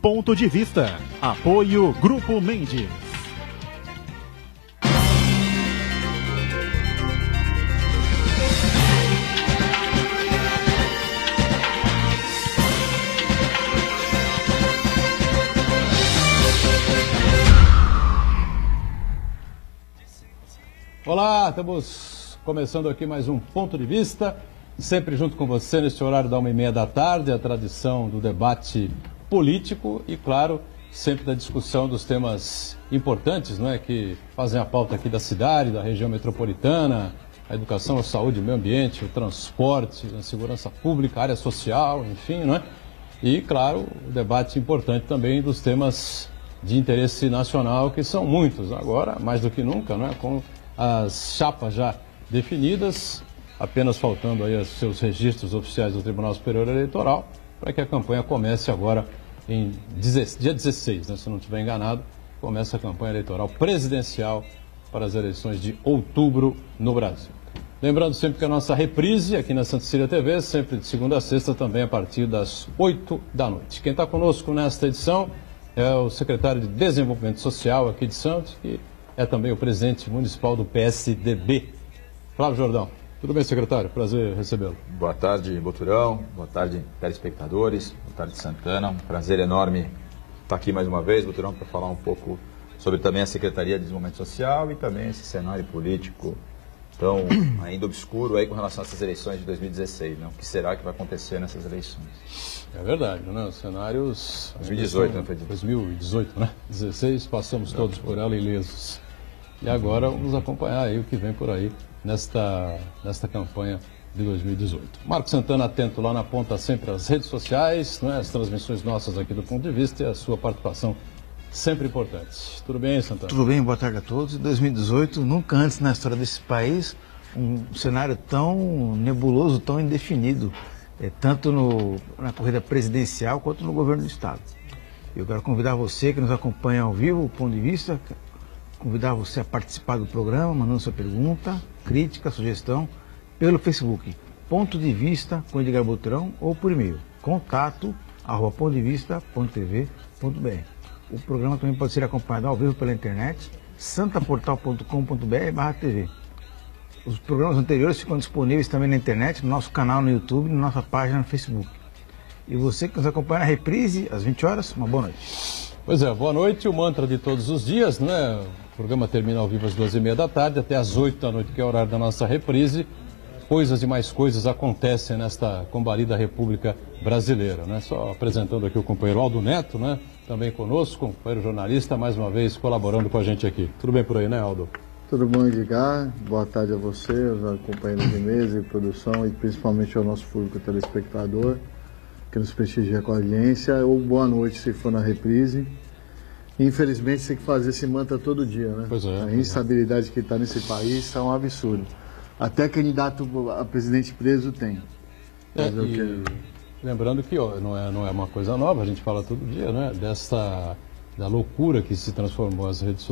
Ponto de Vista. Apoio Grupo Mendes. Olá, estamos começando aqui mais um Ponto de Vista, sempre junto com você neste horário da 1h30 da tarde, a tradição do debate político e, claro, sempre da discussão dos temas importantes, não é, que fazem a pauta aqui da cidade, da região metropolitana, a educação, a saúde, o meio ambiente, o transporte, a segurança pública, a área social, enfim, não é? E, claro, o debate importante também dos temas de interesse nacional, que são muitos agora, mais do que nunca, não é? Com as chapas já definidas, apenas faltando aí os seus registros oficiais do Tribunal Superior Eleitoral, para que a campanha comece agora em dia 16, né, se eu não estiver enganado, começa a campanha eleitoral presidencial para as eleições de outubro no Brasil. Lembrando sempre que a nossa reprise aqui na Santa Cecília TV, sempre de segunda a sexta, também a partir das 8 da noite. Quem está conosco nesta edição é o secretário de Desenvolvimento Social aqui de Santos, que é também o presidente municipal do PSDB, Flávio Jordão. Tudo bem, secretário? Prazer recebê-lo. Boa tarde, Boturão. Boa tarde, telespectadores. Boa tarde, Santana. Um prazer enorme estar aqui mais uma vez, Boturão, para falar um pouco sobre também a Secretaria de Desenvolvimento Social e também esse cenário político tão ainda obscuro aí com relação a essas eleições de 2016, né? O que será que vai acontecer nessas eleições? É verdade, né? Os cenários... 2018, né? 2018, né? 16, passamos todos por ela ilesos. E agora vamos acompanhar aí o que vem por aí nesta campanha de 2018. Marco Santana atento lá na ponta sempre às redes sociais, né, as transmissões nossas aqui do Ponto de Vista e a sua participação sempre importante. Tudo bem, Santana? Tudo bem, boa tarde a todos. Em 2018, nunca antes na história desse país, um cenário tão nebuloso, tão indefinido, tanto na corrida presidencial quanto no governo do Estado. Eu quero convidar você que nos acompanha ao vivo, o Ponto de Vista, convidar você a participar do programa, mandando sua pergunta, crítica, sugestão, pelo Facebook, Ponto de Vista com Edgar Boturão, ou por e-mail, contato@pontodevista.tv.br. O programa também pode ser acompanhado ao vivo pela internet, santaportal.com.br/tv. Os programas anteriores ficam disponíveis também na internet, no nosso canal no YouTube e na nossa página no Facebook. E você que nos acompanha na reprise, às 20 horas, uma boa noite. Pois é, boa noite. O mantra de todos os dias, né? O programa termina ao vivo às 2h30 da tarde, até às 8 da noite, que é o horário da nossa reprise. Coisas e mais coisas acontecem nesta combalida República Brasileira, né? Só apresentando aqui o companheiro Aldo Neto, né? Também conosco, companheiro jornalista, mais uma vez colaborando com a gente aqui. Tudo bem por aí, né, Aldo? Tudo bom, Edgar? Boa tarde a você, aos companheiros de mesa e produção e principalmente ao nosso público telespectador que nos prestigia com a audiência, ou boa noite se for na reprise. Infelizmente tem que fazer esse mantra todo dia, né? Pois é, a instabilidade que está nesse país está um absurdo. Até candidato a presidente preso tem. Lembrando que ó, não é uma coisa nova, a gente fala todo dia, né? Da loucura que se transformaram as redes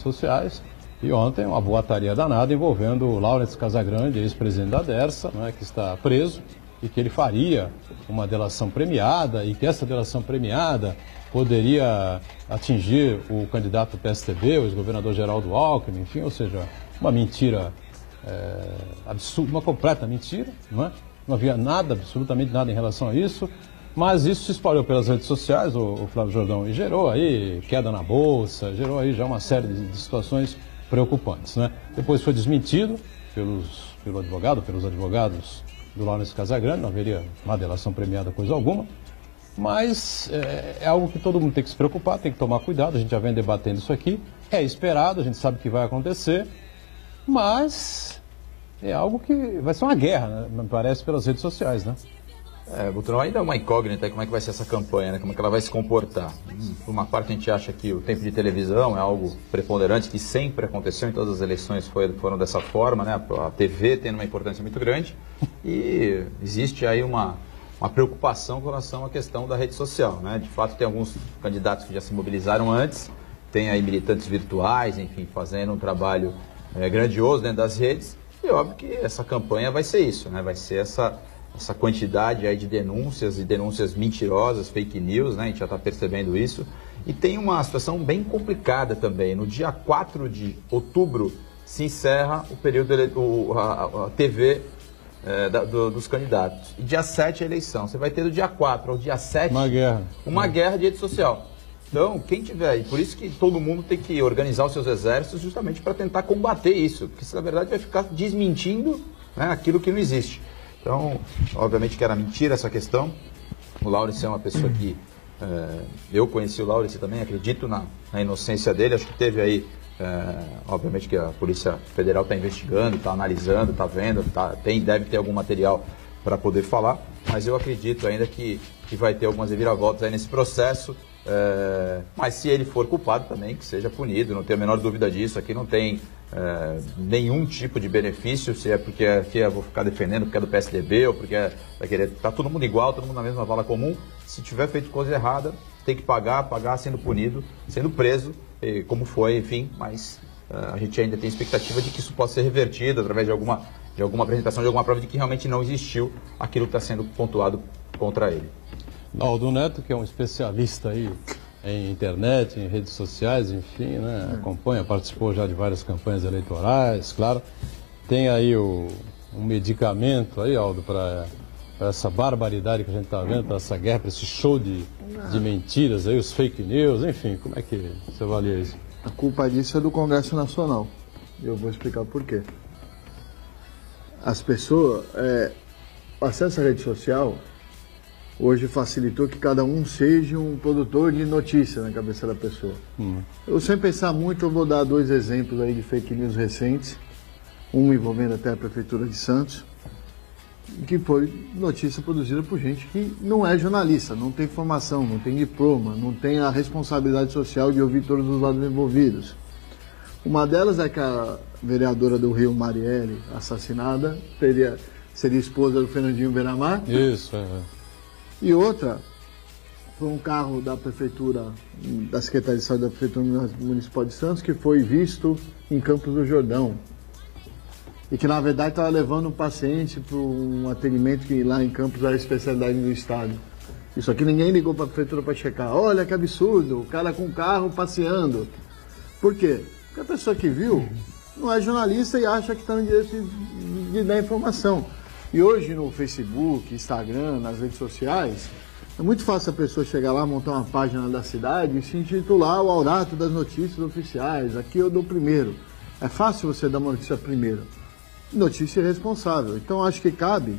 sociais, e ontem uma boataria danada envolvendo o Laurence Casagrande, ex-presidente da Dersa, né, que está preso, e que ele faria uma delação premiada, e que essa delação premiada poderia atingir o candidato do PSDB, o ex-governador Geraldo Alckmin, enfim, ou seja, uma mentira absurda, uma completa mentira, não é? Não havia nada, absolutamente nada em relação a isso, mas isso se espalhou pelas redes sociais, o Flávio Jordão, e gerou aí queda na bolsa, gerou aí já uma série de situações preocupantes, né? Depois foi desmentido pelos advogados do Laurence Casagrande, não haveria uma delação premiada, coisa alguma, mas é algo que todo mundo tem que se preocupar, tem que tomar cuidado, a gente já vem debatendo isso aqui, é esperado, a gente sabe que vai acontecer, mas é algo que vai ser uma guerra, né? Me parece, pelas redes sociais, né? Boturão, ainda é uma incógnita como é que vai ser essa campanha, né? Como é que ela vai se comportar. Por uma parte a gente acha que o tempo de televisão é algo preponderante, que sempre aconteceu em todas as eleições, foram dessa forma, né? A TV tendo uma importância muito grande e existe aí uma preocupação com relação à questão da rede social, né? De fato tem alguns candidatos que já se mobilizaram antes, tem aí militantes virtuais, enfim, fazendo um trabalho grandioso dentro das redes e óbvio que essa campanha vai ser isso, né? Vai ser essa quantidade aí de denúncias e denúncias mentirosas, fake news, né? A gente já está percebendo isso. E tem uma situação bem complicada também. No dia 4 de outubro se encerra o período, a TV dos candidatos. E dia 7 é a eleição. Você vai ter do dia 4 ao dia 7 uma guerra de rede social. Então, quem tiver, e por isso que todo mundo tem que organizar os seus exércitos justamente para tentar combater isso, porque isso, na verdade, vai ficar desmentindo, né, aquilo que não existe. Então, obviamente que era mentira essa questão. O Laurence é uma pessoa que eu conheci o Laurence também, acredito na inocência dele, acho que teve aí, obviamente que a Polícia Federal está investigando, está analisando, está vendo, deve ter algum material para poder falar, mas eu acredito ainda que vai ter algumas reviravoltas aí nesse processo. Mas se ele for culpado também, que seja punido, não tenho a menor dúvida disso. Aqui não tem nenhum tipo de benefício, se é porque aqui eu vou ficar defendendo porque é do PSDB ou porque vai querer, tá todo mundo igual, todo mundo na mesma vala comum. Se tiver feito coisa errada, tem que pagar sendo punido, sendo preso, como foi, enfim, mas a gente ainda tem expectativa de que isso possa ser revertido através de alguma apresentação, de alguma prova de que realmente não existiu aquilo que está sendo pontuado contra ele. Aldo Neto, que é um especialista aí em internet, em redes sociais, enfim, né? Acompanha, participou já de várias campanhas eleitorais, claro. Tem aí um medicamento aí, Aldo, para essa barbaridade que a gente está vendo, para essa guerra, para esse show de mentiras aí, os fake news, enfim, como é que você avalia isso? A culpa disso é do Congresso Nacional. Eu vou explicar por quê. As pessoas, o acesso à rede social hoje facilitou que cada um seja um produtor de notícia na cabeça da pessoa. Eu, sem pensar muito, eu vou dar 2 exemplos aí de fake news recentes, um envolvendo até a Prefeitura de Santos, que foi notícia produzida por gente que não é jornalista, não tem formação, não tem diploma, não tem a responsabilidade social de ouvir todos os lados envolvidos. Uma delas é que a vereadora do Rio, Marielle, assassinada, seria esposa do Fernandinho Beiramar. Isso, E outra, foi um carro da Prefeitura, da Secretaria de Saúde da Prefeitura Municipal de Santos, que foi visto em Campos do Jordão. E que, na verdade, estava levando um paciente para um atendimento que lá em Campos era a especialidade do Estado. Isso aqui ninguém ligou para a Prefeitura para checar. Olha que absurdo, o cara com o carro passeando. Por quê? Porque a pessoa que viu não é jornalista e acha que está no direito de dar informação. E hoje no Facebook, Instagram, nas redes sociais, é muito fácil a pessoa chegar lá, montar uma página da cidade e se intitular o Aurato das Notícias Oficiais. Aqui eu dou primeiro. É fácil você dar uma notícia primeiro. Notícia irresponsável. Então acho que cabe.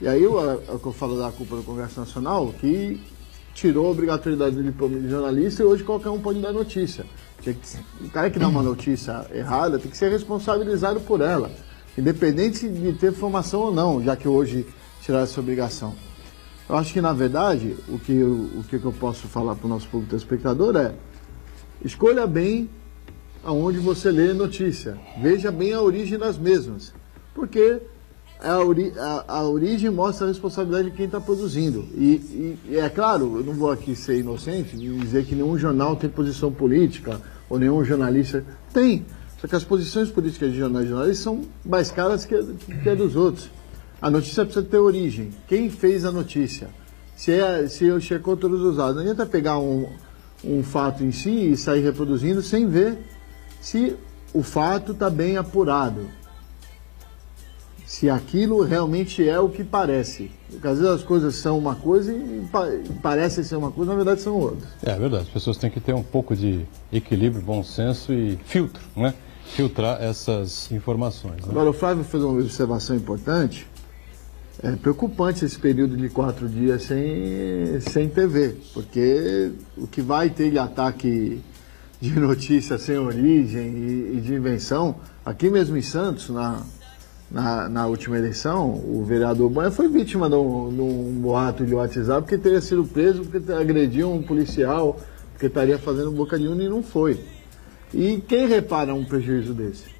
E aí é o que eu falo da culpa do Congresso Nacional, que tirou a obrigatoriedade do diploma de jornalista e hoje qualquer um pode dar notícia. O cara que dá uma notícia errada tem que ser responsabilizado por ela, independente de ter formação ou não, já que hoje tiraram essa obrigação. Eu acho que, na verdade, o que eu posso falar para o nosso público telespectador é: escolha bem aonde você lê notícia, veja bem a origem das mesmas, porque a origem mostra a responsabilidade de quem está produzindo. E é claro, eu não vou aqui ser inocente e dizer que nenhum jornal tem posição política, ou nenhum jornalista tem. Só que as posições políticas de jornais e jornalistas são mais caras que a dos outros. A notícia precisa ter origem. Quem fez a notícia? Se checou todos os dados. Não adianta pegar um fato em si e sair reproduzindo sem ver se o fato está bem apurado. Se aquilo realmente é o que parece. Porque às vezes as coisas são uma coisa e parecem ser uma coisa, na verdade são outra. É verdade, as pessoas têm que ter um pouco de equilíbrio, bom senso e filtro, né? Filtrar essas informações. Né? Agora, o Flávio fez uma observação importante. É preocupante esse período de 4 dias sem TV, porque o que vai ter de ataque de notícia sem origem e de invenção, aqui mesmo em Santos, na última eleição, o vereador Banha foi vítima de um boato de WhatsApp porque teria sido preso porque agrediu um policial, porque estaria fazendo boca de urna e não foi. E quem repara um prejuízo desse?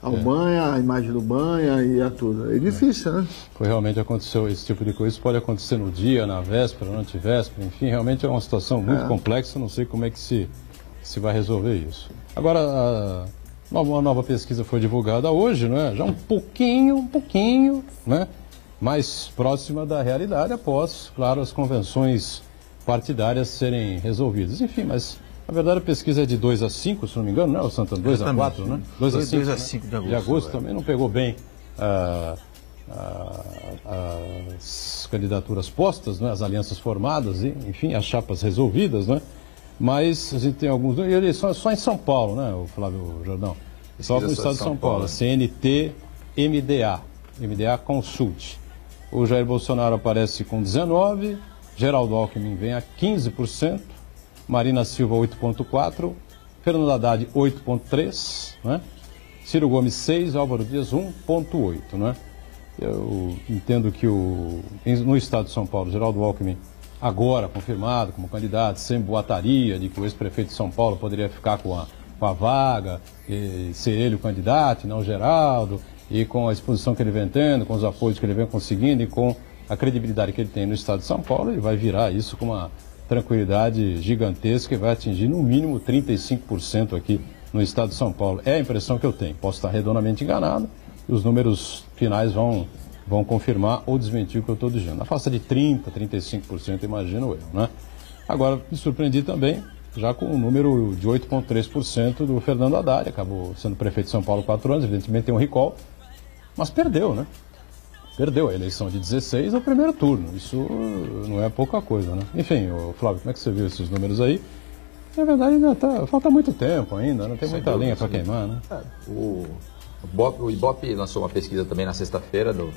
Ao Banha, a imagem do Banha e a tudo. É difícil, né? Realmente aconteceu esse tipo de coisa. Isso pode acontecer no dia, na véspera, na antivéspera, enfim, realmente é uma situação muito complexa, não sei como é que se vai resolver isso. Agora, uma nova pesquisa foi divulgada hoje, não é? Já um pouquinho, né? mais próxima da realidade após, claro, as convenções partidárias serem resolvidas. Enfim, mas na verdade a pesquisa é de 2 a 5, se não me engano, não é, Santana? 2 a 4, né? 2 a 5, 2 a 5 de agosto também não pegou bem as candidaturas postas, né? As alianças formadas, e, enfim, as chapas resolvidas, né? Mas a gente tem alguns... E eleições só em São Paulo, né, o Flávio Jordão? Só no estado de São Paulo. CNT, MDA Consult. O Jair Bolsonaro aparece com 19%, Geraldo Alckmin vem a 15%, Marina Silva 8,4%, Fernando Haddad 8,3%, né? Ciro Gomes 6%, Álvaro Dias 1,8%, né? Eu entendo que no estado de São Paulo, Geraldo Alckmin, agora confirmado como candidato, sem boataria de que o ex-prefeito de São Paulo poderia ficar com a vaga, e ser ele o candidato, e não o Geraldo, e com a exposição que ele vem tendo, com os apoios que ele vem conseguindo e com a credibilidade que ele tem no estado de São Paulo, ele vai virar isso com uma tranquilidade gigantesca e vai atingir no mínimo 35% aqui no estado de São Paulo. É a impressão que eu tenho. Posso estar redondamente enganado e os números finais vão confirmar ou desmentir o que eu estou dizendo. Na faixa de 30%, 35%, imagino eu, né? Agora, me surpreendi também já com o número de 8,3% do Fernando Haddad, acabou sendo prefeito de São Paulo 4 anos, evidentemente tem um recall, mas perdeu, né? Perdeu a eleição de 16 ao primeiro turno. Isso não é pouca coisa, né? Enfim, Flávio, como é que você viu esses números aí? Na verdade, falta muito tempo ainda, não tem muita linha para queimar, né? O Ibope lançou uma pesquisa também na sexta-feira do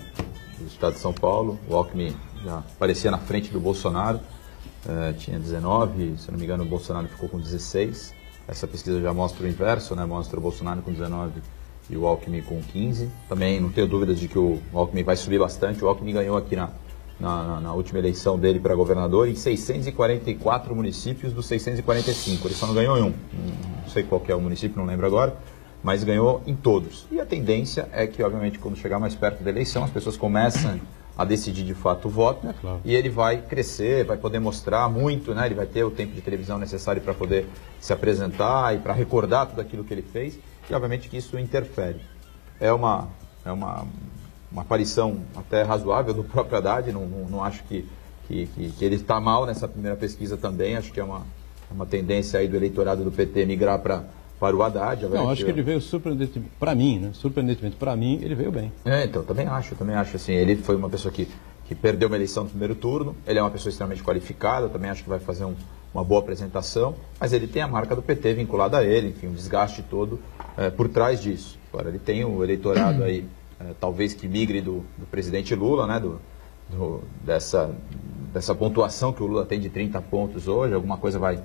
estado de São Paulo. O Alckmin já aparecia na frente do Bolsonaro, tinha 19, se não me engano o Bolsonaro ficou com 16. Essa pesquisa já mostra o inverso, né? Mostra o Bolsonaro com 19 e o Alckmin com 15. Também não tenho dúvidas de que o Alckmin vai subir bastante. O Alckmin ganhou aqui na última eleição dele para governador em 644 municípios dos 645. Ele só não ganhou em um. Não sei qual que é o município, não lembro agora, mas ganhou em todos. E a tendência é que, obviamente, quando chegar mais perto da eleição, as pessoas começam a decidir de fato o voto, claro. E ele vai crescer, vai poder mostrar muito, né? Ele vai ter o tempo de televisão necessário para poder se apresentar e para recordar tudo aquilo que ele fez. E, obviamente, que isso interfere. É uma aparição até razoável do próprio Haddad, não acho que ele está mal nessa primeira pesquisa também, acho que é uma tendência aí do eleitorado do PT migrar para o Haddad. Não, acho que ele veio surpreendentemente, para mim, né? Surpreendentemente para mim, ele veio bem. Então, também acho, assim, ele foi uma pessoa que perdeu uma eleição no primeiro turno, ele é uma pessoa extremamente qualificada, também acho que vai fazer uma boa apresentação, mas ele tem a marca do PT vinculada a ele, enfim, um desgaste todo por trás disso. Agora, ele tem o eleitorado aí, talvez que migre do presidente Lula, né, dessa pontuação que o Lula tem de 30 pontos hoje, alguma coisa vai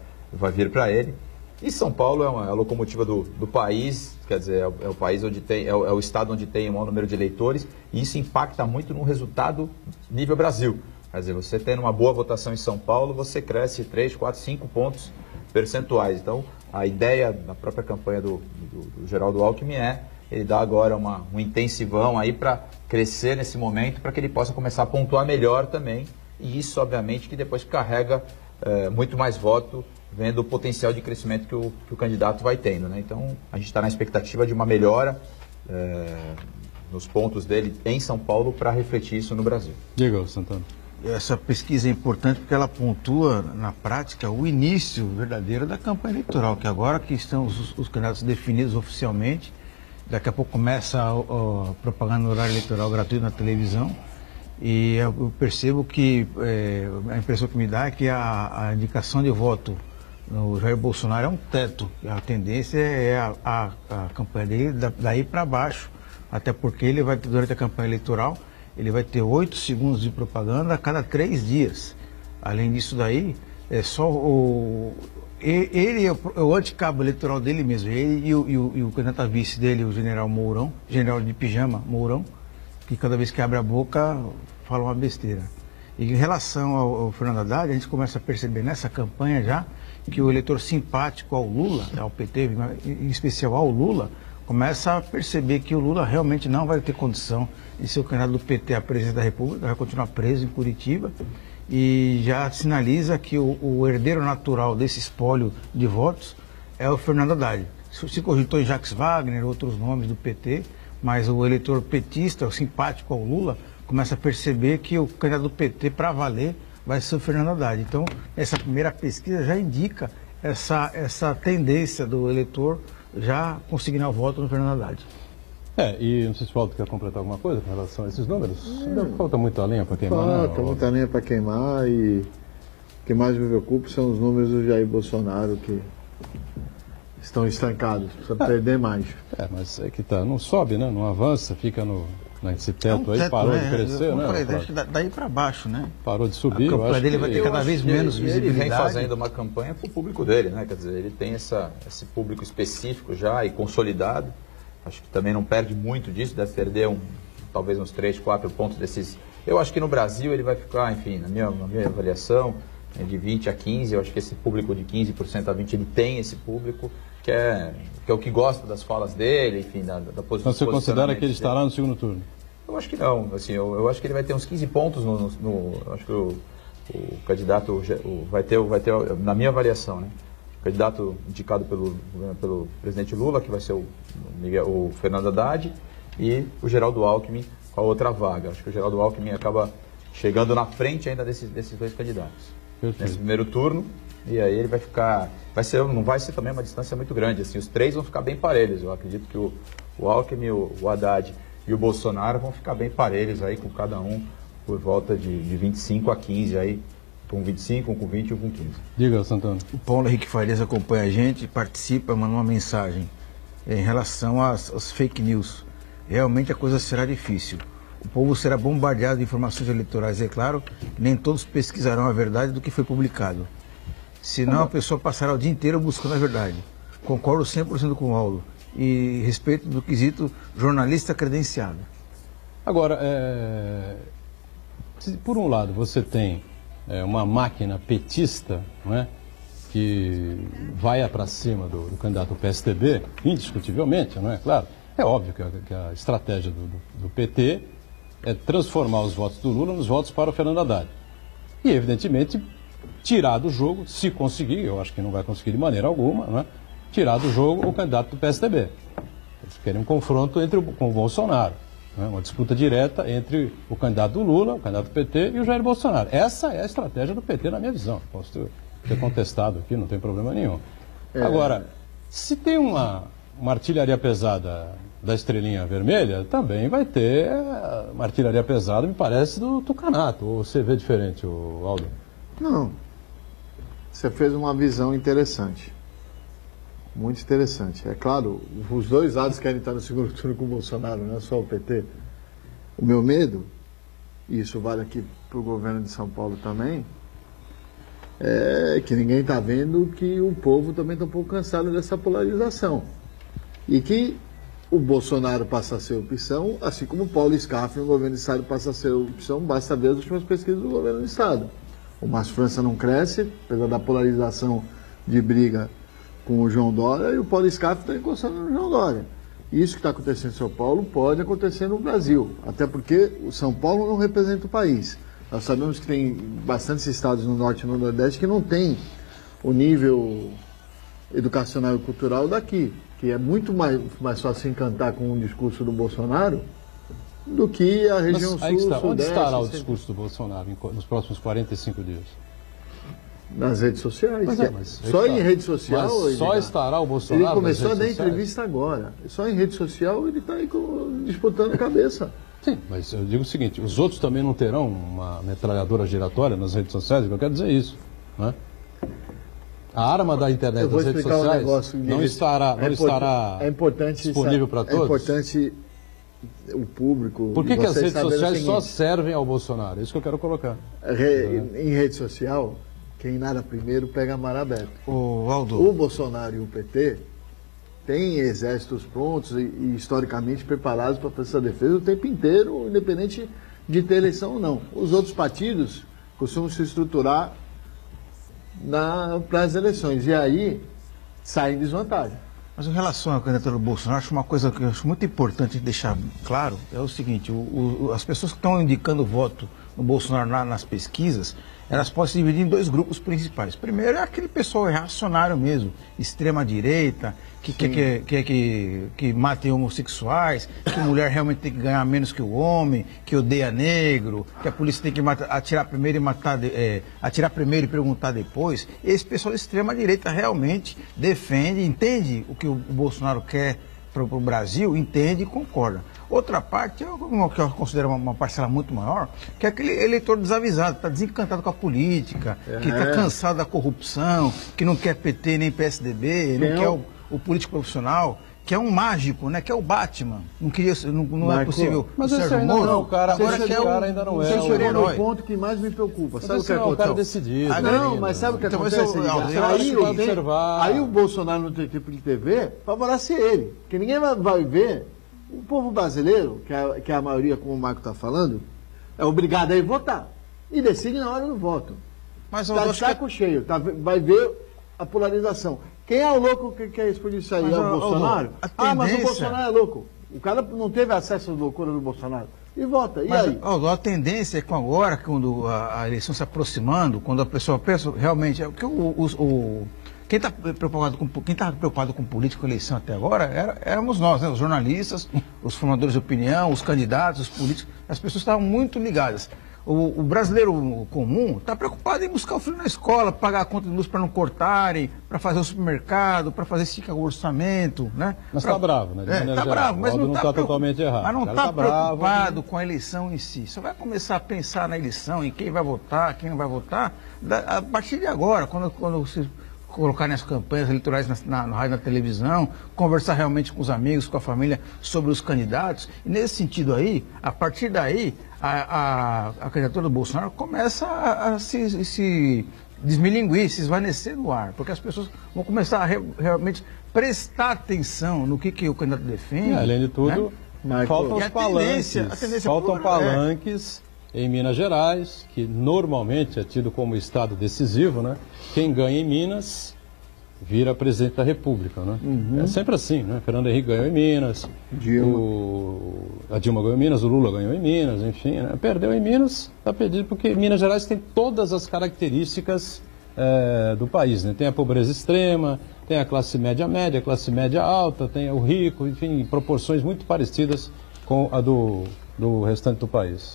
vir para ele. E São Paulo é a locomotiva do país, quer dizer, é o país onde tem, é o estado onde tem o maior número de eleitores, e isso impacta muito no resultado nível Brasil. Quer dizer, você tendo uma boa votação em São Paulo, você cresce 3, 4, 5 pontos percentuais. Então, a ideia da própria campanha do Geraldo Alckmin ele dá agora um intensivão aí para crescer nesse momento, para que ele possa começar a pontuar melhor também. E isso, obviamente, que depois carrega muito mais voto, vendo o potencial de crescimento que o candidato vai tendo, né? Então, a gente está na expectativa de uma melhora nos pontos dele em São Paulo para refletir isso no Brasil. Diga, Santana. Essa pesquisa é importante porque ela pontua, na prática, o início verdadeiro da campanha eleitoral, que agora que estão os candidatos definidos oficialmente, daqui a pouco começa a propaganda no horário eleitoral gratuito na televisão, e eu percebo que a impressão que me dá é que a indicação de voto no Jair Bolsonaro é um teto. A tendência é a campanha dele daí para baixo, até porque ele vai, durante a campanha eleitoral, ele vai ter 8 segundos de propaganda a cada 3 dias. Além disso daí, é só ele é o anticabo eleitoral dele mesmo, ele e o candidato a vice dele, o general Mourão, general de pijama Mourão, que cada vez que abre a boca fala uma besteira. E em relação ao Fernando Haddad, a gente começa a perceber nessa campanha já que o eleitor simpático ao Lula, ao PT, em especial ao Lula, começa a perceber que o Lula realmente não vai ter condição de ser o candidato do PT à presidência da República, vai continuar preso em Curitiba, e já sinaliza que o herdeiro natural desse espólio de votos é o Fernando Haddad. Se cogitou em Jacques Wagner, outros nomes do PT, mas o eleitor petista, o simpático ao Lula, começa a perceber que o candidato do PT, para valer, vai ser o Fernando Haddad. Então, essa primeira pesquisa já indica essa tendência do eleitor já consignar o voto no Fernando Haddad. E não sei se o Aldo quer completar alguma coisa com relação a esses números. Falta muita lenha para queimar, né? Falta muita lenha para queimar e o que mais me preocupa são os números do Jair Bolsonaro que estão estancados, precisa perder mais. Mas é que tá, não sobe, né? Não avança, fica nesse teto aí, parou de crescer, né? Falei, daí para baixo, né? Parou de subir. A campanha dele vai ter cada vez menos visibilidade. Ele vem fazendo uma campanha para o público dele, né? Quer dizer, ele tem esse público específico já e consolidado. Acho que também não perde muito disso, deve perder talvez uns 3, 4 pontos desses. Eu acho que no Brasil ele vai ficar, enfim, na minha avaliação, de 20 a 15, eu acho que esse público de 15% a 20%, ele tem esse público que é o que gosta das falas dele, enfim, da posição. Então você considera que ele estará no segundo turno? Eu acho que não, assim, eu acho que ele vai ter uns 15 pontos acho que o candidato vai ter, na minha avaliação, né? O candidato indicado pelo presidente Lula, que vai ser o Fernando Haddad, e o Geraldo Alckmin com a outra vaga. Acho que o Geraldo Alckmin acaba chegando na frente ainda desses dois candidatos. Perfeito. Nesse primeiro turno, e aí ele não vai ser também uma distância muito grande, assim, os três vão ficar bem parelhos. Eu acredito que o Alckmin, o Haddad e o Bolsonaro vão ficar bem parelhos aí, com cada um por volta de 25 a 15 aí, com 25, um com 20 e um com 15. Diga, Santana. O Paulo Henrique Farias acompanha a gente, participa, manda uma mensagem em relação às fake news. Realmente a coisa será difícil. O povo será bombardeado de informações eleitorais. É claro que nem todos pesquisarão a verdade do que foi publicado. Senão a pessoa passará o dia inteiro buscando a verdade. Concordo 100% com o Aldo. E respeito do quesito jornalista credenciado. Agora, se por um lado você tem uma máquina petista, não é, que vai para cima do candidato do PSDB, indiscutivelmente, não é? Claro, é óbvio que a estratégia do PT é transformar os votos do Lula nos votos para o Fernando Haddad. E, evidentemente, tirar do jogo, se conseguir, eu acho que não vai conseguir de maneira alguma, não é? Tirar do jogo o candidato do PSDB. Eles querem um confronto com o Bolsonaro. Uma disputa direta entre o candidato do Lula, o candidato do PT e o Jair Bolsonaro. Essa é a estratégia do PT, na minha visão. Posso ter contestado aqui, não tem problema nenhum. Agora, se tem uma artilharia pesada da Estrelinha Vermelha, também vai ter uma artilharia pesada, me parece, do Tucanato. Ou você vê diferente, Aldo? Não. Você fez uma visão interessante. Muito interessante. É claro, os dois lados querem estar no segundo turno com o Bolsonaro, não é só o PT. O meu medo, e isso vale aqui para o governo de São Paulo também, é que ninguém está vendo que o povo também está um pouco cansado dessa polarização. E que o Bolsonaro passa a ser opção, assim como o Paulo Scaff no governo do Estado passa a ser opção, basta ver as últimas pesquisas do governo do Estado. O Márcio França não cresce, apesar da polarização de briga com o João Dória, e o Paulo Scaff está encostando no João Dória. Isso que está acontecendo em São Paulo pode acontecer no Brasil, até porque o São Paulo não representa o país. Nós sabemos que tem bastantes estados no Norte e no Nordeste que não tem o nível educacional e cultural daqui, que é muito mais fácil encantar com um discurso do Bolsonaro do que a região sul, sudeste. Onde estará o discurso do Bolsonaro nos próximos 45 dias? Nas redes sociais. Mas só em rede social. Mas só estará o Bolsonaro. Ele começou a dar sociais? entrevista agora. Só em rede social ele está aí disputando a cabeça. Sim, mas eu digo o seguinte: os outros também não terão uma metralhadora giratória nas redes sociais? Eu quero dizer isso. Né? A arma da internet das redes sociais não estará disponível para todos? É importante o público. Por que as redes sociais só servem ao Bolsonaro? É isso que eu quero colocar. Em rede social, quem nada primeiro pega a mar aberta. Aldo. O Bolsonaro e o PT têm exércitos prontos e historicamente preparados para fazer essa defesa o tempo inteiro, independente de ter eleição ou não. Os outros partidos costumam se estruturar para as eleições e aí saem em desvantagem. Mas em relação à candidatura do Bolsonaro, acho uma coisa que eu acho muito importante deixar claro, é o seguinte, as pessoas que estão indicando voto no Bolsonaro nas pesquisas, elas podem se dividir em dois grupos principais. Primeiro é aquele pessoal reacionário mesmo, extrema-direita, que matem homossexuais, que mulher realmente tem que ganhar menos que o homem, que odeia negro, que a polícia tem que atirar primeiro e atirar primeiro e perguntar depois. Esse pessoal de extrema-direita realmente defende, entende o que o Bolsonaro quer para o Brasil, entende e concorda. Outra parte, que eu considero uma parcela muito maior, que é aquele eleitor desavisado, está desencantado com a política, que está cansado da corrupção, que não quer PT nem PSDB, não quer o político profissional, que é um mágico, né? Que é o Batman. Não é possível mas o esse Sérgio ainda Moro. não é o cara, agora esse que é cara ainda não é Você o chegou herói. no ponto que mais me preocupa. Sabe o que Esse não é o cara aconteceu? decidido. Não, mas sabe o que Então, acontece? Aí o Bolsonaro não tem tempo de TV, favorece ele. Porque ninguém vai ver. O povo brasileiro, que é a maioria, como o Marco está falando, é obrigado a ir votar. E decide na hora do voto. Mas eu Está de acho que saco cheio. Vai ver a polarização. Quem é o louco que quer expor isso aí? Mas, É o Bolsonaro? Mas o tendência... Bolsonaro é louco. O cara não teve acesso às loucuras do Bolsonaro. E vota. E aí? A tendência é que agora, quando a eleição se aproximando, quando a pessoa pensa realmente... Quem está preocupado com política e eleição até agora éramos nós, né? Os jornalistas, os formadores de opinião, os candidatos, os políticos. As pessoas estavam muito ligadas. O brasileiro comum está preocupado em buscar o filho na escola, pagar a conta de luz para não cortarem, para fazer o supermercado, para fazer esticar o orçamento, né? Mas está bravo, né? Está bravo, mas não está totalmente errado. Mas não está preocupado com a eleição em si. Só vai começar a pensar na eleição, em quem vai votar, quem não vai votar, a partir de agora, quando se colocar nas campanhas eleitorais na rádio, na televisão, conversar realmente com os amigos, com a família sobre os candidatos. E nesse sentido aí, a partir daí, a candidatura do Bolsonaro começa a se desmilinguir, se esvanecer no ar, porque as pessoas vão começar a realmente prestar atenção no que o candidato defende. Além de tudo, né? faltam os palanques. Faltam palanques em Minas Gerais, que normalmente é tido como estado decisivo, né? Quem ganha em Minas vira presidente da República, né? É sempre assim, né? Fernando Henrique ganhou em Minas, a Dilma ganhou em Minas, o Lula ganhou em Minas, enfim, né? Perdeu em Minas, está perdido porque Minas Gerais tem todas as características do país, né? Tem a pobreza extrema, tem a classe média média, a classe média alta, tem o rico, enfim, proporções muito parecidas com a do restante do país.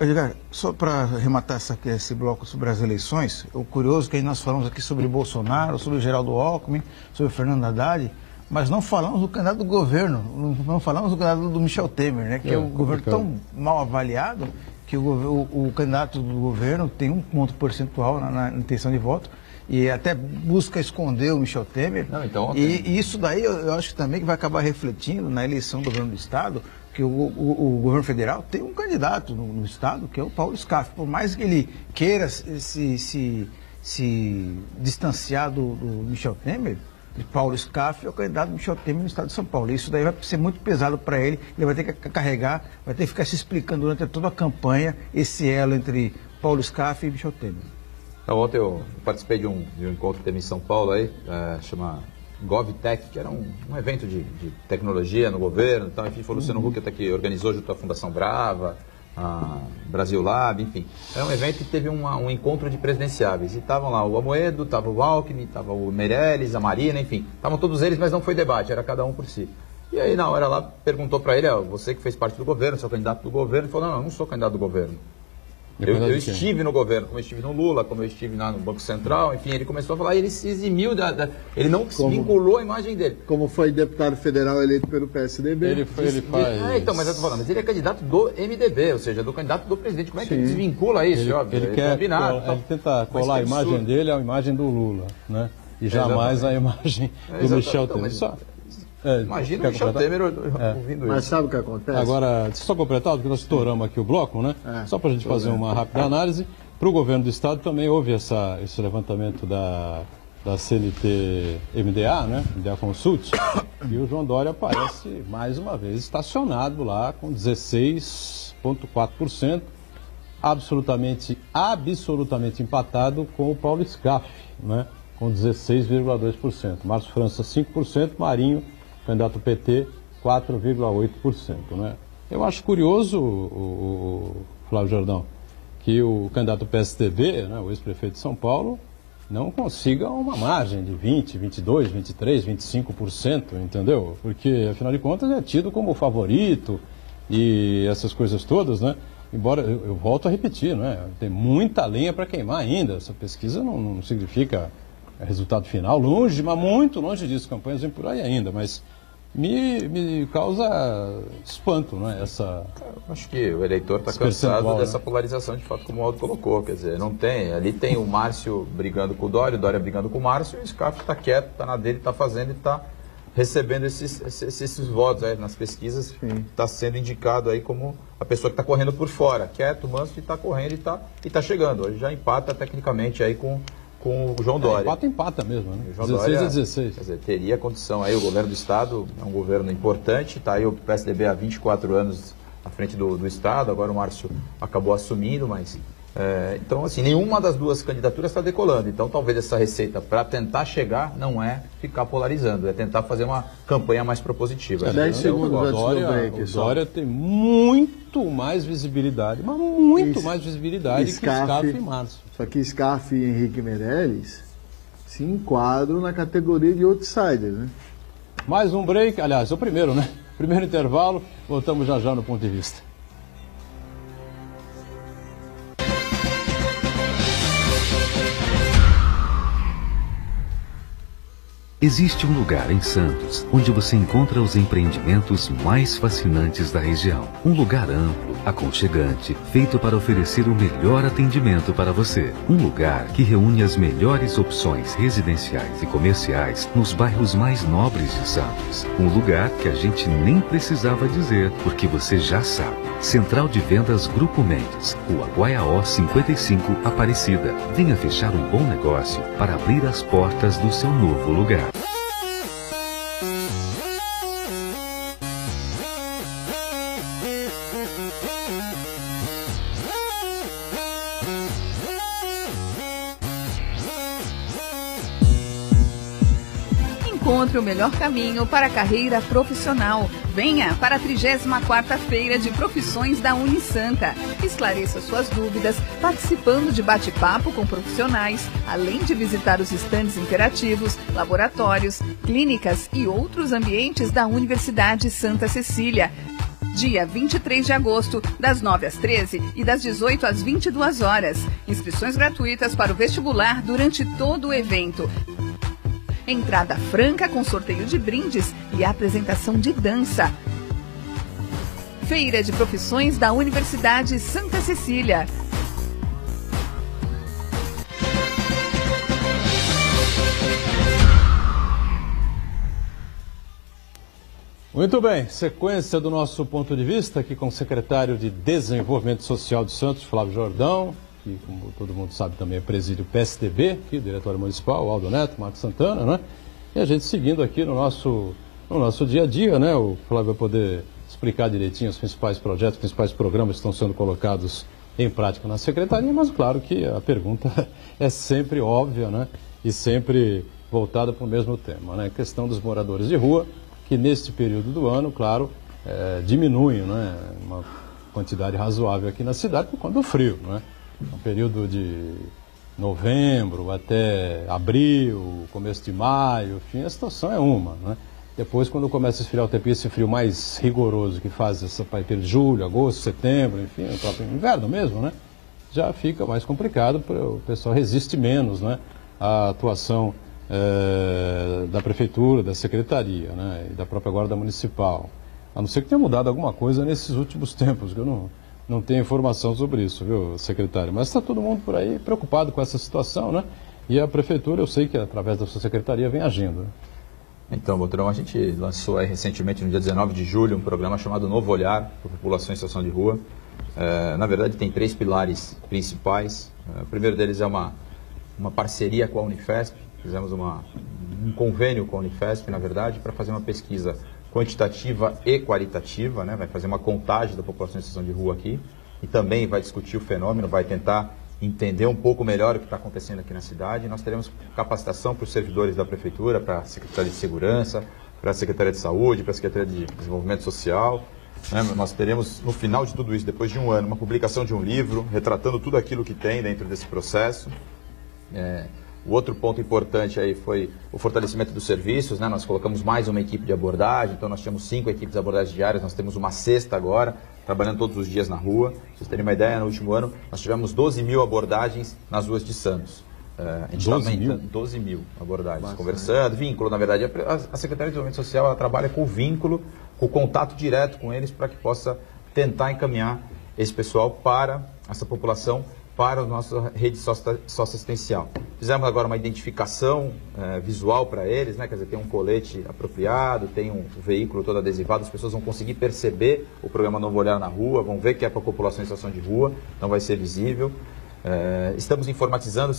Edgar, só para arrematar esse bloco sobre as eleições, o curioso é que nós falamos aqui sobre Bolsonaro, sobre Geraldo Alckmin, sobre Fernando Haddad, mas não falamos do candidato do governo, não falamos do candidato do Michel Temer, né? Que é um governo tão mal avaliado que o candidato do governo tem um ponto percentual na intenção de voto e até busca esconder o Michel Temer. Não, então, e isso daí eu acho que também vai acabar refletindo na eleição do governo do Estado, que o governo federal tem um candidato no Estado, que é o Paulo Scaff. Por mais que ele queira se distanciar do Michel Temer, Paulo Scaff é o candidato do Michel Temer no Estado de São Paulo. Isso daí vai ser muito pesado para ele vai ter que carregar, vai ter que ficar se explicando durante toda a campanha esse elo entre Paulo Scaff e Michel Temer. Ontem eu participei de um encontro que teve em São Paulo aí, chama GovTech, que era um evento de tecnologia no governo, então, enfim, foi o Luciano Huck até que organizou junto à Fundação Brava, a Brasil Lab, enfim. Era um evento que teve um encontro de presidenciáveis, e estavam lá o Amoedo, estava o Alckmin, estava o Meirelles, a Marina, enfim, estavam todos eles, mas não foi debate, era cada um por si. E aí, na hora lá, perguntou para ele, você que fez parte do governo, você é o candidato do governo, ele falou, não, eu não sou candidato do governo. Eu estive no governo, como eu estive no Lula, como eu estive no Banco Central, enfim, ele começou a falar, ele se eximiu, ele não se vinculou à imagem dele. Como foi deputado federal eleito pelo PSDB. Ele faz... então, mas eu tô falando, mas ele é candidato do MDB, ou seja, do candidato do presidente. Como é que ele desvincula isso? Ele quer ele tenta colar a imagem dele à imagem do Lula, né? E jamais a imagem do Michel Temer. Imagina o Michel Temer ouvindo isso. Mas sabe o que acontece? Agora, deixa eu só completar, porque nós estouramos aqui o bloco, né? Só para a gente fazer uma rápida análise. Para o governo do Estado também houve esse levantamento da CNT-MDA, né? MDA Consult, e o João Dória aparece mais uma vez estacionado lá com 16,4%, absolutamente empatado com o Paulo Scaff, né? Com 16,2%. Márcio França, 5%, Marinho, candidato PT, 4,8%. Né? Eu acho curioso, o Flávio Jordão, que o candidato PSDB, né, o ex-prefeito de São Paulo, não consiga uma margem de 20, 22, 23, 25%, entendeu? Porque, afinal de contas, é tido como favorito e essas coisas todas, né? Embora, eu volto a repetir, né? Tem muita lenha para queimar ainda. Essa pesquisa não significa resultado final, longe, mas muito longe disso. Campanhas vêm por aí ainda, mas me causa espanto, né? Essa... Acho que o eleitor está cansado dessa polarização, de fato, como o Aldo colocou. Quer dizer, não tem. Ali tem o Márcio brigando com o Dória brigando com o Márcio, e o Scarf está quieto, está na dele, está fazendo e está recebendo esses votos aí nas pesquisas. Está sendo indicado aí como a pessoa que está correndo por fora, quieto, manso, e está correndo e está chegando. Hoje já empata tecnicamente aí com o João Dória. Empata mesmo, né? 16 Dória, a 16. Quer dizer, teria condição aí, o governo do Estado é um governo importante, está aí o PSDB há 24 anos à frente do Estado, agora o Márcio acabou assumindo, mas... então, assim, nenhuma das duas candidaturas está decolando. Então, talvez essa receita para tentar chegar não é ficar polarizando, é tentar fazer uma campanha mais propositiva. 10 segundos antes do break. O Dória tem muito mais visibilidade, mas muito mais visibilidade que Scarf e Márcio. Só que Scarf e Henrique Meirelles se enquadram na categoria de outsider, né? Mais um break, aliás, é o primeiro, né? Primeiro intervalo, voltamos já no Ponto de Vista. Existe um lugar em Santos onde você encontra os empreendimentos mais fascinantes da região. Um lugar amplo, aconchegante, feito para oferecer o melhor atendimento para você. Um lugar que reúne as melhores opções residenciais e comerciais nos bairros mais nobres de Santos. Um lugar que a gente nem precisava dizer, porque você já sabe. Central de Vendas Grupo Mendes, Rua Guaiaó 55, Aparecida. Venha fechar um bom negócio para abrir as portas do seu novo lugar. Encontre o melhor caminho para a carreira profissional. Venha para a 34ª Feira de Profissões da Unisanta. Esclareça suas dúvidas participando de bate-papo com profissionais, além de visitar os estandes interativos, laboratórios, clínicas e outros ambientes da Universidade Santa Cecília. Dia 23 de agosto, das 9 às 13 e das 18 às 22 horas. Inscrições gratuitas para o vestibular durante todo o evento. Entrada franca com sorteio de brindes e apresentação de dança. Feira de Profissões da Universidade Santa Cecília. Muito bem, sequência do nosso Ponto de Vista aqui com o secretário de Desenvolvimento Social de Santos, Flávio Jordão, que, como todo mundo sabe, também é presídio PSDB, aqui, o Diretório Municipal, o Aldo Neto, Marcos Santana, né? E a gente seguindo aqui no nosso dia a dia, né? O Flávio vai poder explicar direitinho os principais projetos, os principais programas que estão sendo colocados em prática na Secretaria, mas claro que a pergunta é sempre óbvia, né? E sempre voltada para o mesmo tema, né? A questão dos moradores de rua, que neste período do ano, claro, diminui, né? Uma quantidade razoável aqui na cidade por conta do frio, né? Um período de novembro até abril, começo de maio, enfim, a situação é uma, né? Depois, quando começa a esfriar o tempo, esse frio mais rigoroso que faz essa parte de julho, agosto, setembro, enfim, o próprio inverno mesmo, né? Já fica mais complicado, o pessoal resiste menos, né? À atuação da Prefeitura, da Secretaria, né? E da própria Guarda Municipal. A não ser que tenha mudado alguma coisa nesses últimos tempos, que eu não tenho informação sobre isso, viu, secretário? Mas está todo mundo por aí preocupado com essa situação, né? E a Prefeitura, eu sei que através da sua Secretaria vem agindo, né? Então, Botrão, a gente lançou aí recentemente, no dia 19 de julho, um programa chamado Novo Olhar para a População em Situação de Rua. Na verdade, tem 3 pilares principais. O primeiro deles é uma parceria com a Unifesp. Fizemos um convênio com a Unifesp, na verdade, para fazer uma pesquisa quantitativa e qualitativa, né? Vai fazer uma contagem da população em situação de rua aqui e também vai discutir o fenômeno, vai tentar entender um pouco melhor o que está acontecendo aqui na cidade. Nós teremos capacitação para os servidores da Prefeitura, para a Secretaria de Segurança, para a Secretaria de Saúde, para a Secretaria de Desenvolvimento Social, né? Nós teremos, no final de tudo isso, depois de um ano, uma publicação de um livro, retratando tudo aquilo que tem dentro desse processo. O outro ponto importante aí foi o fortalecimento dos serviços, né? Nós colocamos mais uma equipe de abordagem, então nós tínhamos 5 equipes de abordagem diárias, nós temos uma 6ª agora, trabalhando todos os dias na rua. Pra vocês terem uma ideia, no último ano nós tivemos 12 mil abordagens nas ruas de Santos. A gente 12 mil abordagens, bastante. Conversando, vínculo, na verdade. A Secretaria de Desenvolvimento Social ela trabalha com o vínculo, com o contato direto com eles, para que possa tentar encaminhar esse pessoal para essa população, para a nossa rede socioassistencial. Fizemos agora uma identificação visual para eles, né? Quer dizer, tem um colete apropriado, tem um veículo todo adesivado, as pessoas vão conseguir perceber o programa Novo Olhar na rua, vão ver que é para a população em situação de rua, então vai ser visível. Estamos informatizando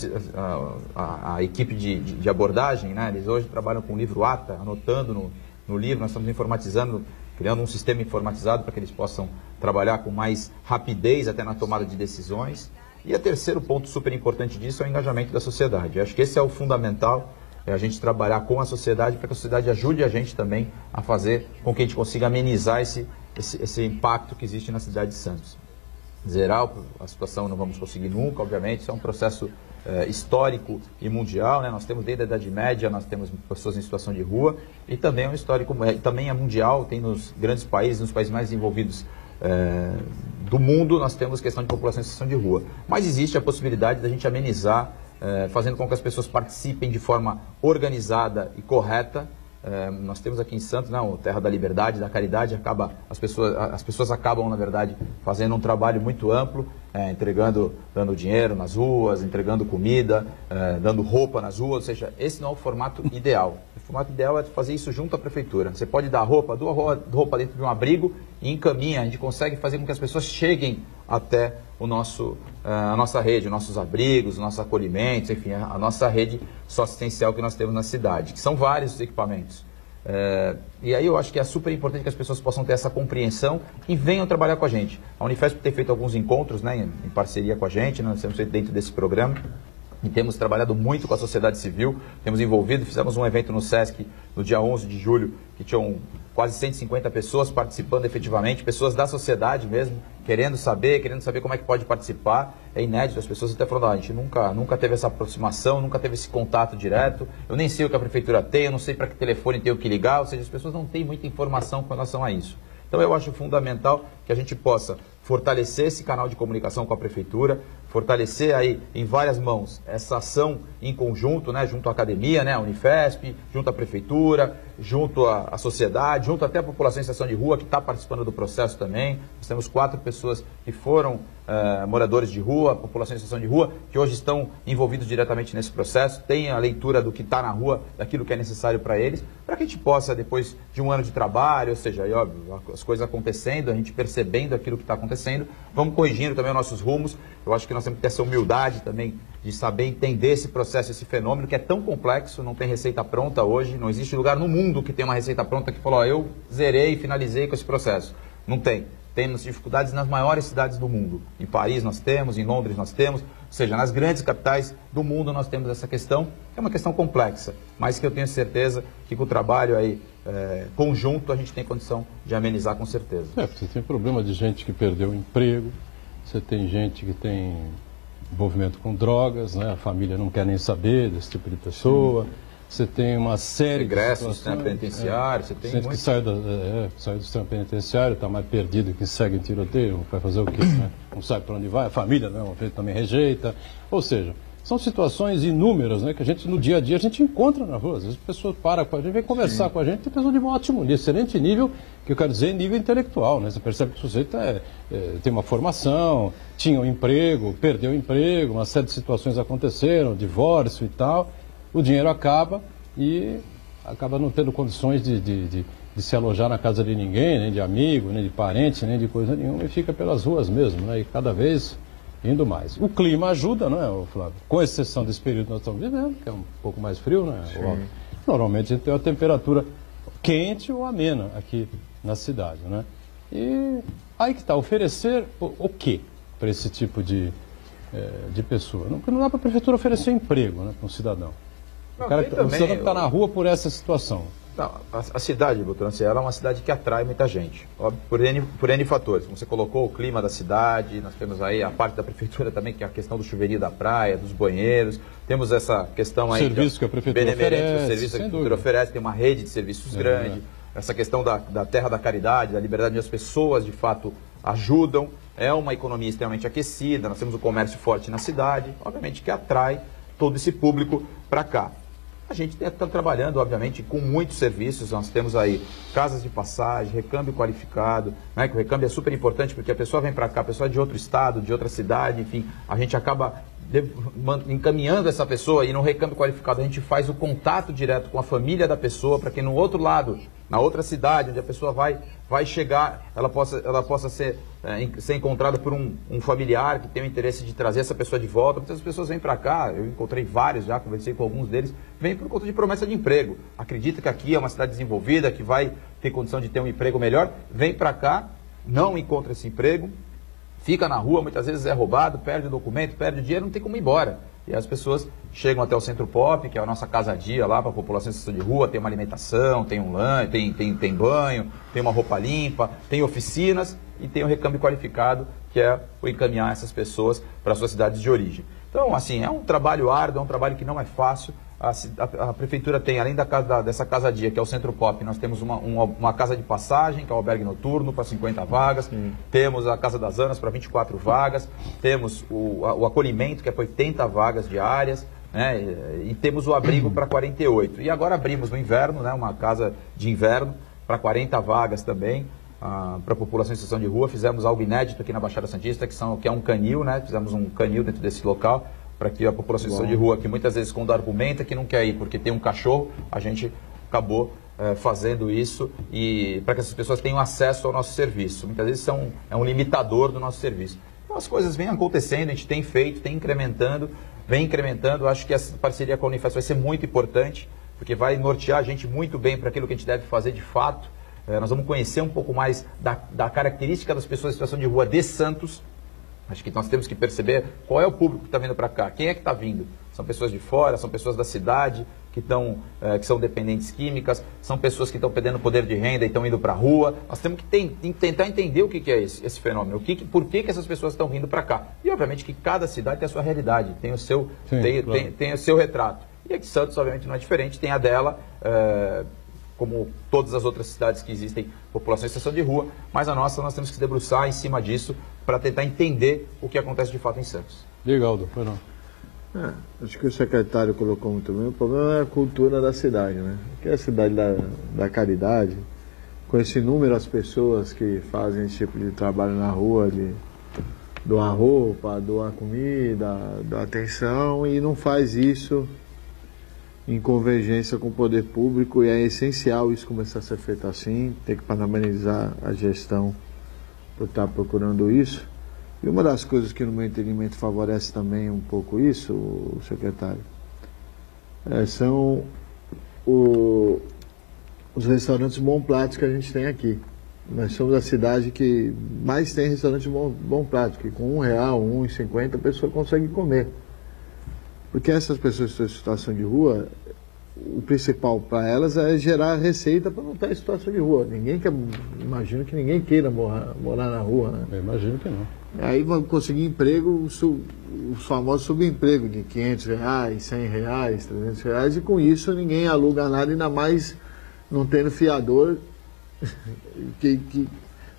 a equipe de abordagem, né? Eles hoje trabalham com o livro ATA, anotando no livro, nós estamos informatizando, criando um sistema informatizado para que eles possam trabalhar com mais rapidez até na tomada de decisões. E o terceiro ponto super importante disso é o engajamento da sociedade. Eu acho que esse é o fundamental, é a gente trabalhar com a sociedade para que a sociedade ajude a gente também a fazer com que a gente consiga amenizar esse impacto que existe na cidade de Santos. Zerar a situação não vamos conseguir nunca, obviamente, isso é um processo histórico e mundial, né? Nós temos desde a Idade Média, nós temos pessoas em situação de rua, e também é um histórico, também é mundial, tem nos grandes países, nos países mais desenvolvidos do mundo, nós temos questão de população em situação de rua. Mas existe a possibilidade da gente amenizar, fazendo com que as pessoas participem de forma organizada e correta. Nós temos aqui em Santos, né, o Terra da Liberdade, da Caridade, as pessoas acabam, na verdade, fazendo um trabalho muito amplo, dando dinheiro nas ruas, entregando comida, dando roupa nas ruas, ou seja, esse não é o formato ideal. O formato ideal é fazer isso junto à prefeitura. Você pode dar roupa, doa roupa dentro de um abrigo e encaminha, a gente consegue fazer com que as pessoas cheguem até a nossa rede, os nossos abrigos, os nossos acolhimentos, enfim, a nossa rede socioassistencial que nós temos na cidade, que são vários equipamentos. E aí eu acho que é super importante que as pessoas possam ter essa compreensão e venham trabalhar com a gente. A Unifesp tem feito alguns encontros, né, em parceria com a gente, nós temos feito dentro desse programa. E temos trabalhado muito com a sociedade civil, temos envolvido, fizemos um evento no SESC no dia 11 de julho, que tinham quase 150 pessoas participando efetivamente, pessoas da sociedade mesmo, querendo saber como é que pode participar. É inédito, as pessoas até falando, a gente nunca teve essa aproximação, nunca teve esse contato direto, eu nem sei o que a prefeitura tem, eu não sei para que telefone tem o que ligar, ou seja, as pessoas não têm muita informação com relação a isso. Então eu acho fundamental que a gente possa fortalecer esse canal de comunicação com a prefeitura, fortalecer aí em várias mãos essa ação em conjunto, né, junto à academia, né, a Unifesp, junto à prefeitura, junto à sociedade, junto até à população em situação de rua que está participando do processo também. Nós temos 4 pessoas que foram moradores de rua, população em situação de rua, que hoje estão envolvidos diretamente nesse processo, tem a leitura do que está na rua, daquilo que é necessário para eles, para que a gente possa, depois de um ano de trabalho, ou seja, aí, óbvio, as coisas acontecendo, a gente percebendo aquilo que está acontecendo, vamos corrigindo também os nossos rumos. Eu acho que nós temos que ter essa humildade também de saber entender esse processo, esse fenômeno que é tão complexo, não tem receita pronta hoje, não existe lugar no mundo que tenha uma receita pronta que falou, eu zerei e finalizei com esse processo. Não tem. Temos dificuldades nas maiores cidades do mundo. Em Paris nós temos, em Londres nós temos, ou seja, nas grandes capitais do mundo nós temos essa questão, que é uma questão complexa, mas que eu tenho certeza que com o trabalho aí conjunto a gente tem condição de amenizar com certeza. Você tem problema de gente que perdeu o emprego, você tem gente que tem envolvimento com drogas, né? A família não quer nem saber desse tipo de pessoa. Sim. Você tem uma série ingressos de no sistema penitenciário, você tem gente que saiu do sistema penitenciário, está mais perdido que segue em tiroteio, vai fazer o quê? Né? Não sabe para onde vai, a família também rejeita. Ou seja, são situações inúmeras, né, que a gente no dia a dia a gente encontra na rua. Às vezes a pessoa para com a gente, vem conversar com a gente, tem pessoas de um ótimo nível, excelente nível, que eu quero dizer nível intelectual. Né? Você percebe que o sujeito tem uma formação, tinha um emprego, perdeu o emprego, uma série de situações aconteceram, divórcio e tal. O dinheiro acaba e acaba não tendo condições de se alojar na casa de ninguém, nem de amigo, nem de parente, nem de coisa nenhuma, e fica pelas ruas mesmo, né? E cada vez indo mais. O clima ajuda, não é, Flávio? Com exceção desse período que nós estamos vivendo, que é um pouco mais frio, né? Normalmente a gente tem uma temperatura quente ou amena aqui na cidade, né? E aí que está, oferecer o quê para esse tipo de pessoa? Não dá para a prefeitura oferecer emprego, né, para um cidadão. O cidadão que está na rua por essa situação. Não, a cidade, Botucatu, ela é uma cidade que atrai muita gente, óbvio, por N fatores. Como você colocou, o clima da cidade, nós temos aí a parte da prefeitura também, que é a questão do chuveirinho da praia, dos banheiros, temos essa questão aí... Serviço que a prefeitura oferece, o serviço que a prefeitura oferece, tem uma rede de serviços grande, essa questão da terra da caridade, da liberdade, onde as pessoas, de fato, ajudam, é uma economia extremamente aquecida, nós temos o comércio forte na cidade, obviamente que atrai todo esse público para cá. A gente está trabalhando, obviamente, com muitos serviços. Nós temos aí casas de passagem, recâmbio qualificado, né, que o recâmbio é super importante porque a pessoa vem para cá, a pessoa é de outro estado, de outra cidade, enfim, a gente acaba encaminhando essa pessoa e no recâmbio qualificado a gente faz o contato direto com a família da pessoa para que no outro lado, na outra cidade, onde a pessoa vai chegar, ela possa ser encontrada por um familiar que tem o interesse de trazer essa pessoa de volta. Muitas pessoas vêm para cá, eu encontrei vários já, conversei com alguns deles, vêm por conta de promessa de emprego. Acredita que aqui é uma cidade desenvolvida, que vai ter condição de ter um emprego melhor, vem para cá, não encontra esse emprego, fica na rua, muitas vezes é roubado, perde o documento, perde o dinheiro, não tem como ir embora. E as pessoas chegam até o Centro Pop, que é a nossa casa-dia lá para a população em situação de rua, tem uma alimentação, tem um lanche, tem banho, tem uma roupa limpa, tem oficinas e tem o recâmbio qualificado, que é o encaminhar essas pessoas para suas cidades de origem. Então, assim, é um trabalho árduo, é um trabalho que não é fácil. A prefeitura tem, além dessa casa-dia, que é o Centro Pop, nós temos uma casa de passagem, que é o albergue noturno, para 50 vagas. Temos a Casa das Anas, para 24 vagas. Temos o acolhimento, que é para 80 vagas diárias. Né? E temos o abrigo para 48. E agora abrimos no inverno, né? Uma casa de inverno, para 40 vagas também, para a população em situação de rua. Fizemos algo inédito aqui na Baixada Santista, que é um canil, né? Fizemos um canil dentro desse local, para que a população em situação de rua, que muitas vezes quando argumenta que não quer ir porque tem um cachorro, a gente acabou fazendo isso e para que essas pessoas tenham acesso ao nosso serviço. Muitas vezes é um limitador do nosso serviço. Então as coisas vêm acontecendo, a gente tem feito, vem incrementando. Acho que essa parceria com a Unifesp vai ser muito importante, porque vai nortear a gente muito bem para aquilo que a gente deve fazer de fato. Nós vamos conhecer um pouco mais da característica das pessoas em situação de rua de Santos. Acho que nós temos que perceber qual é o público que está vindo para cá, quem é que está vindo. São pessoas de fora, são pessoas da cidade, que são dependentes químicas, são pessoas que estão perdendo poder de renda e estão indo para a rua. Nós temos que tentar entender o que é esse fenômeno, por que essas pessoas estão vindo para cá. E, obviamente, que cada cidade tem a sua realidade, tem o seu, tem o seu retrato. E aqui Santos, obviamente, não é diferente, tem a dela, como todas as outras cidades que existem, população em situação de rua, mas a nossa nós temos que se debruçar em cima disso para tentar entender o que acontece de fato em Santos. Diga, Aldo, foi não. Acho que o secretário colocou muito bem. O problema é a cultura da cidade, né? Que é a cidade da caridade, com esse número as pessoas que fazem esse tipo de trabalho na rua, de doar roupa, doar comida, doar atenção, e não faz isso em convergência com o poder público, e é essencial isso começar a ser feito assim. Tem que parabenizar a gestão por estar procurando isso. E uma das coisas que no meu entendimento favorece também um pouco isso, secretário, são os restaurantes bom pratos que a gente tem aqui. Nós somos a cidade que mais tem restaurantes bom prato, que com R$1, R$1,50 a pessoa consegue comer. Porque essas pessoas que estão em situação de rua, o principal para elas é gerar receita para não estar em situação de rua. Imagino que ninguém queira morar na rua, né? Eu imagino que não. Aí vão conseguir emprego, os famosos subemprego de R$500, R$100, R$300, e com isso ninguém aluga nada, ainda mais não tendo fiador,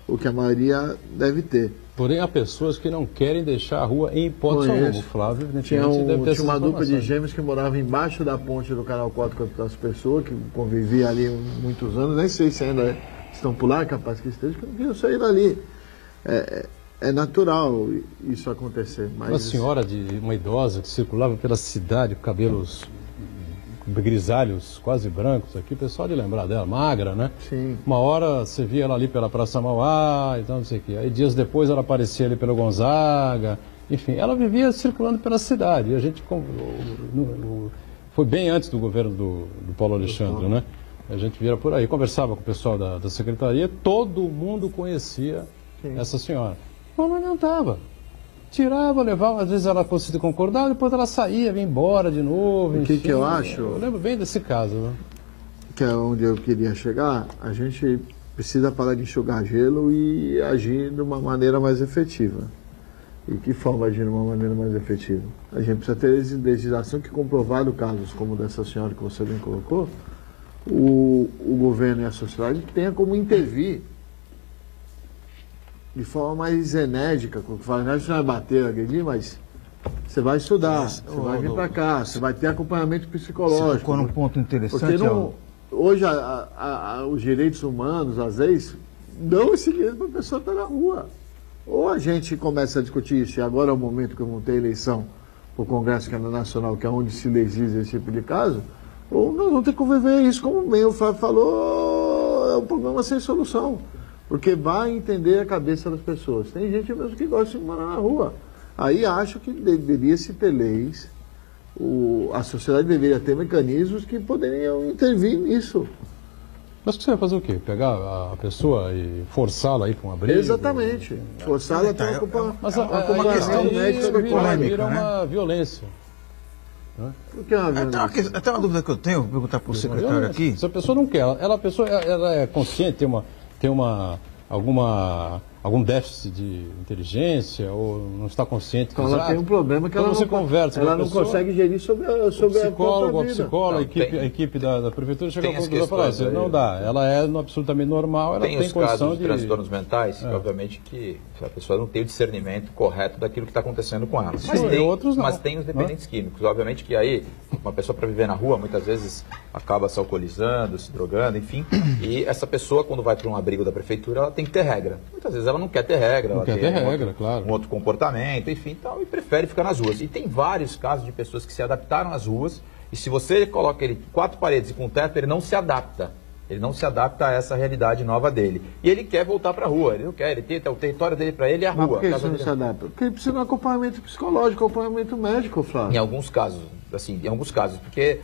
o que a maioria deve ter. Porém, há pessoas que não querem deixar a rua em hipótese alguma. O Flávio, tinha uma dupla de gêmeos que morava embaixo da ponte do Canal 4 com outras pessoas, que convivia ali muitos anos, nem sei se ainda estão por lá, capaz que estejam, que não queriam sair dali. É natural isso acontecer. Mas... Uma senhora, uma idosa, que circulava pela cidade com cabelos grisalhos, quase brancos aqui, o pessoal de lembrar dela, magra, né? Sim. Uma hora você via ela ali pela Praça Mauá, então não sei o quê. Aí dias depois ela aparecia ali pelo Gonzaga, enfim, ela vivia circulando pela cidade. E a gente, foi bem antes do governo do Paulo Alexandre, né? A gente vira por aí, conversava com o pessoal da secretaria, todo mundo conhecia essa senhora. Não adiantava. Tirava, levava, às vezes ela conseguia concordar, depois ela saía, vinha embora de novo. O que eu acho? Eu lembro bem desse caso. Né? que é onde eu queria chegar, a gente precisa parar de enxugar gelo e agir de uma maneira mais efetiva. E que forma agir de uma maneira mais efetiva? A gente precisa ter legislação que, comprovado casos como dessa senhora que você bem colocou, o governo e a sociedade tenham como intervir de forma mais enérgica. Não vai bater, agredir, mas você vai estudar, você vai vir para cá, você vai ter acompanhamento psicológico. Você tocou num ponto interessante. Porque hoje os direitos humanos, às vezes, dão esse direito para a pessoa estar na rua. Ou a gente começa a discutir isso, e agora é o momento que eu montei a eleição para o Congresso Nacional, que é onde se legisla esse tipo de caso, ou nós vamos ter que conviver isso, como bem o Flávio falou, é um problema sem solução. Porque vai entender a cabeça das pessoas. Tem gente mesmo que gosta de morar na rua. Aí acho que deveria se ter leis, a sociedade deveria ter mecanismos que poderiam intervir nisso. Mas você vai fazer o quê? Pegar a pessoa e forçá-la a ir para um abrigo? Exatamente. Forçá-la a ter uma questão médica vira uma violência. O que é uma violência? Até uma dúvida que eu tenho, vou perguntar para o secretário aqui. Se a pessoa não quer, ela é consciente, tem algum déficit de inteligência ou não está consciente? Então ela tem um problema que ela não consegue gerir sobre a própria vida. A equipe da prefeitura chega ao ponto de falar assim, não dá, ela é absolutamente normal, ela tem condição de... Tem os casos de transtornos mentais, que obviamente que a pessoa não tem o discernimento correto daquilo que está acontecendo com ela. Mas tem os dependentes químicos, obviamente que aí uma pessoa para viver na rua muitas vezes acaba se alcoolizando, se drogando, enfim, e essa pessoa quando vai para um abrigo da prefeitura ela tem que ter regra. Muitas vezes ela não quer ter regra, ela tem um outro comportamento, enfim, tal, e prefere ficar nas ruas. E tem vários casos de pessoas que se adaptaram às ruas, e se você coloca ele 4 paredes e com teto, ele não se adapta. Ele não se adapta a essa realidade nova dele. E ele quer voltar para a rua, ele não quer, o território dele para ele é a rua. Mas por que isso não se adapta? Porque ele precisa de um acompanhamento psicológico, acompanhamento médico, Flávio. Em alguns casos, porque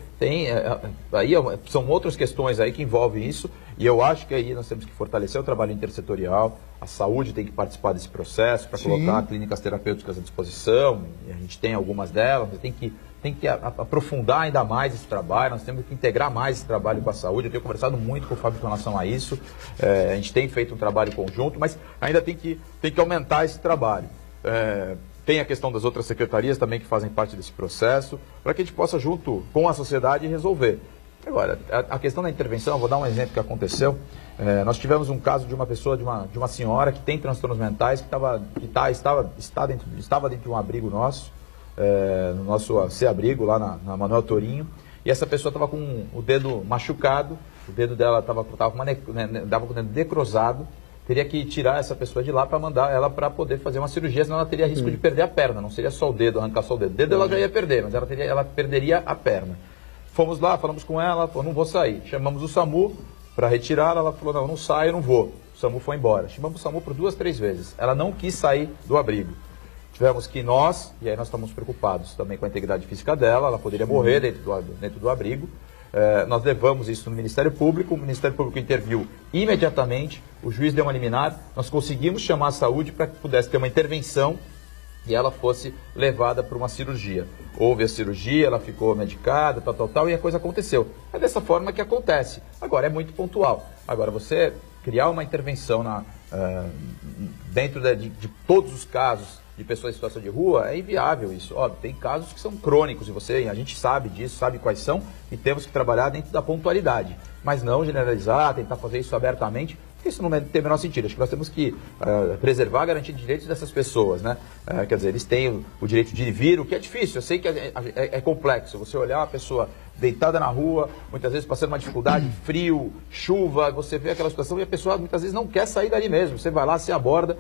aí são outras questões aí que envolvem isso, e eu acho que aí nós temos que fortalecer o trabalho intersetorial, a saúde tem que participar desse processo para colocar clínicas terapêuticas à disposição, e a gente tem algumas delas, tem que aprofundar ainda mais esse trabalho, nós temos que integrar mais esse trabalho com a saúde. Eu tenho conversado muito com o Fábio com relação a isso, a gente tem feito um trabalho conjunto, mas ainda tem que aumentar esse trabalho. Tem a questão das outras secretarias também que fazem parte desse processo, para que a gente possa, junto com a sociedade, resolver. Agora, a questão da intervenção, eu vou dar um exemplo que aconteceu. Nós tivemos um caso de uma pessoa, de uma senhora que tem transtornos mentais, estava dentro de um abrigo nosso, no nosso C-abrigo, lá na Manuel Torinho, e essa pessoa estava com o dedo machucado, o dedo dela estava com o dedo necrosado, teria que tirar essa pessoa de lá para mandar ela para poder fazer uma cirurgia, senão ela teria risco de perder a perna, não seria só o dedo, arrancar só o dedo. O dedo ela já ia perder, mas ela perderia a perna. Fomos lá, falamos com ela, falou, não vou sair. Chamamos o SAMU para retirá-la, ela falou, não saio, não vou. O SAMU foi embora. Chamamos o SAMU por 2, 3 vezes. Ela não quis sair do abrigo. Tivemos que e aí nós estamos preocupados também com a integridade física dela, ela poderia morrer dentro do abrigo. Nós levamos isso no Ministério Público, o Ministério Público interviu imediatamente, o juiz deu uma liminar, nós conseguimos chamar a saúde para que pudesse ter uma intervenção e ela fosse levada para uma cirurgia. Houve a cirurgia, ela ficou medicada, tal, e a coisa aconteceu. É dessa forma que acontece. Agora, é muito pontual. Agora, você criar uma intervenção dentro de todos os casos de pessoas em situação de rua, é inviável isso. Óbvio, tem casos que são crônicos e a gente sabe disso, sabe quais são e temos que trabalhar dentro da pontualidade. Mas não generalizar, tentar fazer isso abertamente, porque isso não tem o menor sentido. Acho que nós temos que preservar a garantia de direitos dessas pessoas, né? Quer dizer, eles têm o direito de vir, o que é difícil. Eu sei que é complexo. Você olhar uma pessoa deitada na rua, muitas vezes passando uma dificuldade, frio, chuva, você vê aquela situação e a pessoa muitas vezes não quer sair dali mesmo. Você vai lá, se aborda.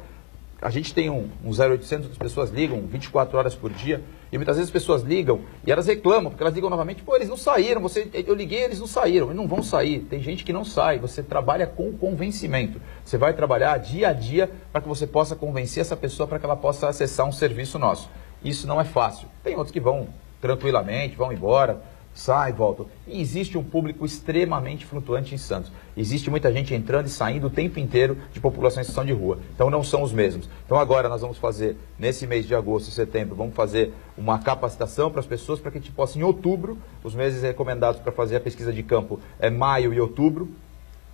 A gente tem um 0800, as pessoas ligam 24 horas por dia, e muitas vezes as pessoas ligam e elas reclamam, porque elas ligam novamente, eles não saíram, eu liguei, eles não saíram, eles não vão sair. Tem gente que não sai, você trabalha com convencimento. Você vai trabalhar dia a dia para que você possa convencer essa pessoa para que ela possa acessar um serviço nosso. Isso não é fácil. Tem outros que vão tranquilamente, vão embora, sai, voltam. E existe um público extremamente flutuante em Santos. Existe muita gente entrando e saindo o tempo inteiro de população em situação de rua. Então não são os mesmos. Então agora nós vamos fazer, nesse mês de agosto e setembro, vamos fazer uma capacitação para as pessoas para que a gente possa, em outubro, os meses recomendados para fazer a pesquisa de campo é maio e outubro.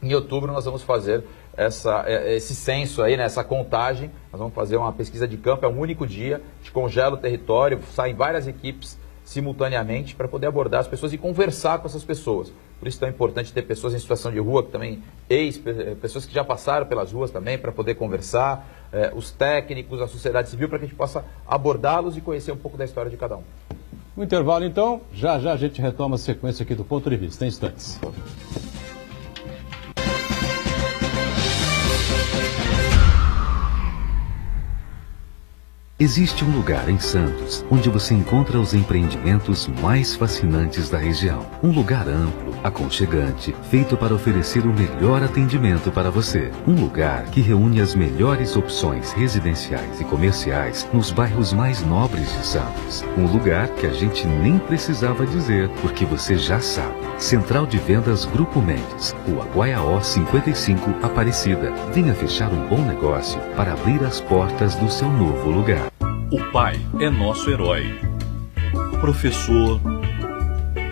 Em outubro nós vamos fazer esse censo aí, né, essa contagem. Nós vamos fazer uma pesquisa de campo, é um único dia, a gente congela o território, saem várias equipes simultaneamente para poder abordar as pessoas e conversar com essas pessoas. Por isso é tão importante ter pessoas em situação de rua, que também pessoas que já passaram pelas ruas também, para poder conversar, os técnicos, a sociedade civil, para que a gente possa abordá-los e conhecer um pouco da história de cada um. O intervalo, então, já a gente retoma a sequência aqui do Ponto de Vista, em instantes. Existe um lugar em Santos onde você encontra os empreendimentos mais fascinantes da região. Um lugar amplo, aconchegante, feito para oferecer o melhor atendimento para você. Um lugar que reúne as melhores opções residenciais e comerciais nos bairros mais nobres de Santos. Um lugar que a gente nem precisava dizer, porque você já sabe. Central de Vendas Grupo Mendes, Rua Guaiaó 55, Aparecida. Venha fechar um bom negócio para abrir as portas do seu novo lugar. O pai é nosso herói. Professor.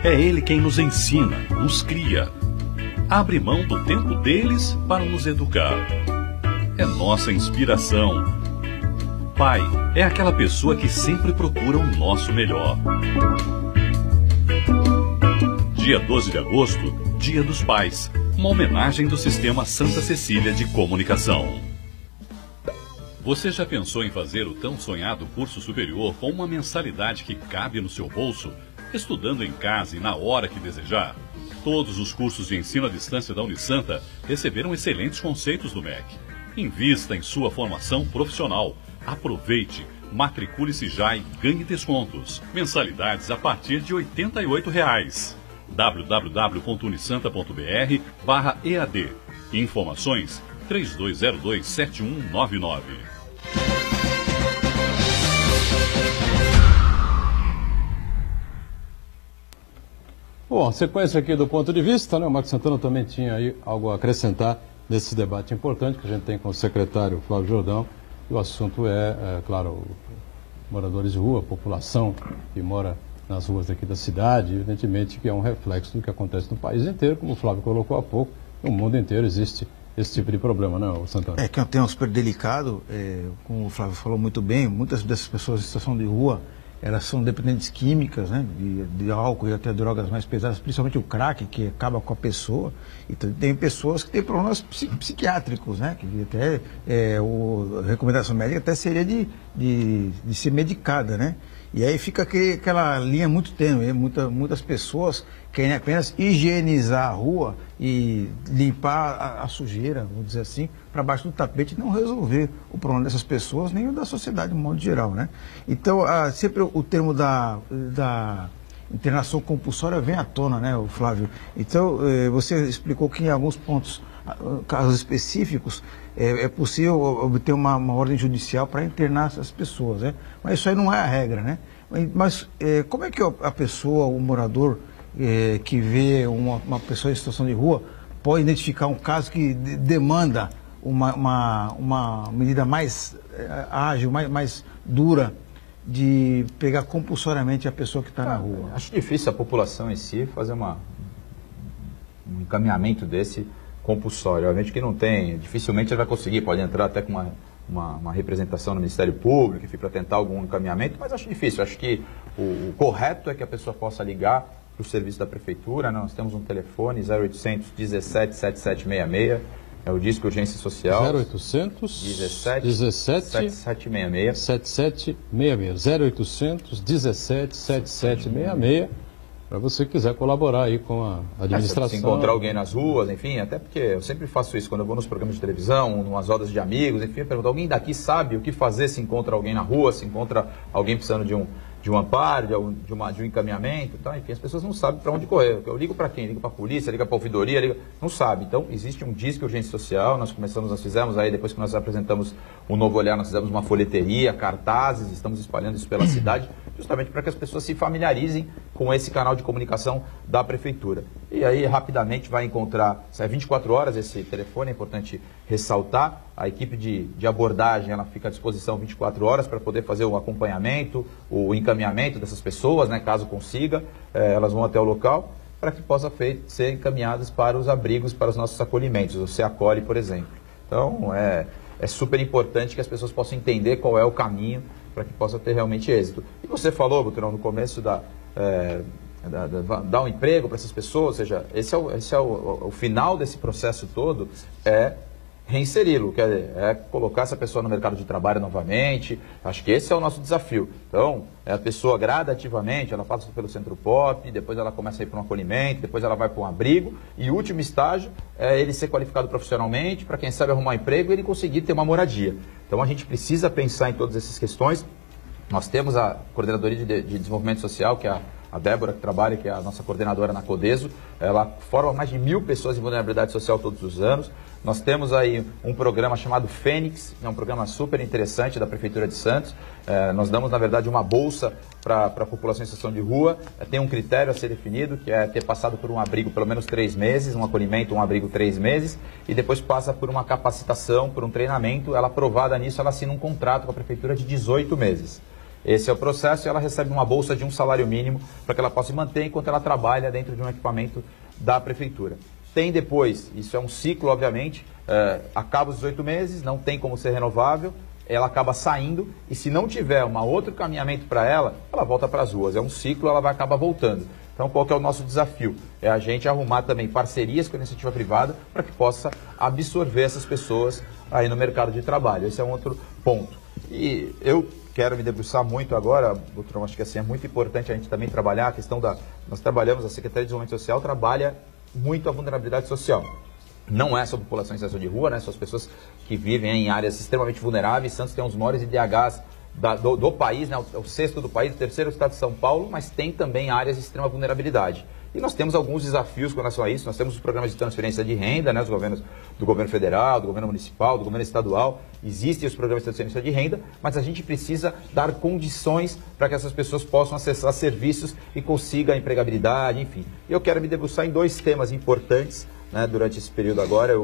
É ele quem nos ensina, nos cria. Abre mão do tempo deles para nos educar. É nossa inspiração. Pai é aquela pessoa que sempre procura o nosso melhor. Dia 12 de agosto, Dia dos Pais. Uma homenagem do Sistema Santa Cecília de Comunicação. Você já pensou em fazer o tão sonhado curso superior com uma mensalidade que cabe no seu bolso, estudando em casa e na hora que desejar? Todos os cursos de ensino à distância da Unisanta receberam excelentes conceitos do MEC. Invista em sua formação profissional. Aproveite, matricule-se já e ganhe descontos. Mensalidades a partir de R$ 88,00. www.unisanta.br/EAD. Informações 3202-7199. Bom, sequência aqui do Ponto de Vista, né? O Marcos Santana também tinha aí algo a acrescentar nesse debate importante que a gente tem com o secretário Flávio Jordão. E o assunto claro, moradores de rua, população que mora nas ruas aqui da cidade, evidentemente que é um reflexo do que acontece no país inteiro, como o Flávio colocou há pouco, no mundo inteiro existe esse tipo de problema, não, Santana? É que é um tema super delicado, como o Flávio falou muito bem, muitas dessas pessoas em situação de rua, elas são dependentes químicas, né, de álcool e até drogas mais pesadas, principalmente o crack, que acaba com a pessoa. E tem pessoas que têm problemas psiquiátricos, né, que até a recomendação médica até seria de ser medicada, né? E aí fica aquela linha muito tênue, muitas pessoas querem apenas higienizar a rua e limpar a sujeira, vamos dizer assim, para baixo do tapete e não resolver o problema dessas pessoas, nem o da sociedade de modo geral, né? Então, sempre o termo da internação compulsória vem à tona, né, Flávio? Então, você explicou que em alguns pontos, casos específicos, é possível obter uma ordem judicial para internar essas pessoas, né? Mas isso aí não é a regra, né? Mas como é que a pessoa, o morador que vê uma pessoa em situação de rua pode identificar um caso que demanda uma medida mais ágil, mais dura de pegar compulsoriamente a pessoa que está na rua? Acho difícil a população em si fazer um encaminhamento desse compulsório. Obviamente que não tem, dificilmente ele vai conseguir, pode entrar até com uma representação no Ministério Público, enfim, para tentar algum encaminhamento, mas acho difícil. Acho que o correto é que a pessoa possa ligar para o serviço da Prefeitura. Nós temos um telefone 0800 17 7766, é o Disque Urgência Social. 0800 17 7766. 7766. 0800 17 7766. Para você que quiser colaborar aí com a administração. Se encontrar alguém nas ruas, enfim, até porque eu sempre faço isso quando eu vou nos programas de televisão, nas rodas de amigos, enfim, eu pergunto, alguém daqui sabe o que fazer se encontra alguém na rua, se encontra alguém precisando de um amparo, de um encaminhamento, tá? Enfim, as pessoas não sabem para onde correr. Eu ligo para quem? Ligo para a polícia, ligo para a ouvidoria, não sabe. Então, existe um disque urgência social, nós fizemos aí, depois que nós apresentamos o Novo Olhar, nós fizemos uma folheteria, cartazes, estamos espalhando isso pela cidade, justamente para que as pessoas se familiarizem com esse canal de comunicação da Prefeitura. E aí, rapidamente, vai encontrar, sai 24 horas esse telefone, é importante ressaltar, a equipe de abordagem, ela fica à disposição 24 horas para poder fazer o acompanhamento, o encaminhamento dessas pessoas, né, caso consiga, elas vão até o local, para que possa ser encaminhadas para os abrigos, para os nossos acolhimentos, o SEACOLE, por exemplo. Então, é super importante que as pessoas possam entender qual é o caminho para que possa ter realmente êxito. E você falou, Butrão, no começo dar um emprego para essas pessoas, ou seja, esse é o final desse processo todo, reinseri-lo, quer dizer, colocar essa pessoa no mercado de trabalho novamente. Acho que esse é o nosso desafio. Então, a pessoa gradativamente, ela passa pelo Centro Pop, depois ela começa a ir para um acolhimento, depois ela vai para um abrigo, e o último estágio é ele ser qualificado profissionalmente, para quem sabe arrumar um emprego e ele conseguir ter uma moradia. Então, a gente precisa pensar em todas essas questões. Nós temos a Coordenadoria de Desenvolvimento Social, que é a Débora, que trabalha, que é a nossa coordenadora na Codeso, ela forma mais de 1.000 pessoas em vulnerabilidade social todos os anos. Nós temos aí um programa chamado Fênix, que é um programa super interessante da Prefeitura de Santos. Nós damos, na verdade, uma bolsa para a população em situação de rua. Tem um critério a ser definido, que é ter passado por um abrigo pelo menos 3 meses, um acolhimento, um abrigo 3 meses, e depois passa por uma capacitação, por um treinamento. Ela, aprovada nisso, ela assina um contrato com a Prefeitura de 18 meses. Esse é o processo e ela recebe uma bolsa de um salário mínimo para que ela possa se manter enquanto ela trabalha dentro de um equipamento da Prefeitura. Tem depois, isso é um ciclo, obviamente, acaba os 18 meses, não tem como ser renovável, ela acaba saindo e se não tiver um outro caminhamento para ela volta para as ruas. É um ciclo, ela vai acabar voltando. Então, qual que é o nosso desafio? É a gente arrumar também parcerias com a iniciativa privada para que possa absorver essas pessoas aí no mercado de trabalho. Esse é um outro ponto. E eu quero me debruçar muito agora, Butrão, acho que assim, é muito importante a gente também trabalhar a questão nós trabalhamos, a Secretaria de Desenvolvimento Social trabalha muito a vulnerabilidade social. Não é só a população em situação de rua, né? São as pessoas que vivem em áreas extremamente vulneráveis. Santos tem um dos maiores IDHs do país, né? O 6º do país, o 3º estado de São Paulo, mas tem também áreas de extrema vulnerabilidade. E nós temos alguns desafios com relação a isso. Nós temos os programas de transferência de renda, né? Do governo federal, do governo municipal, do governo estadual. Existem os programas de transferência de renda, mas a gente precisa dar condições para que essas pessoas possam acessar serviços e consigam a empregabilidade, enfim. E eu quero me debruçar em 2 temas importantes, né? Durante esse período agora.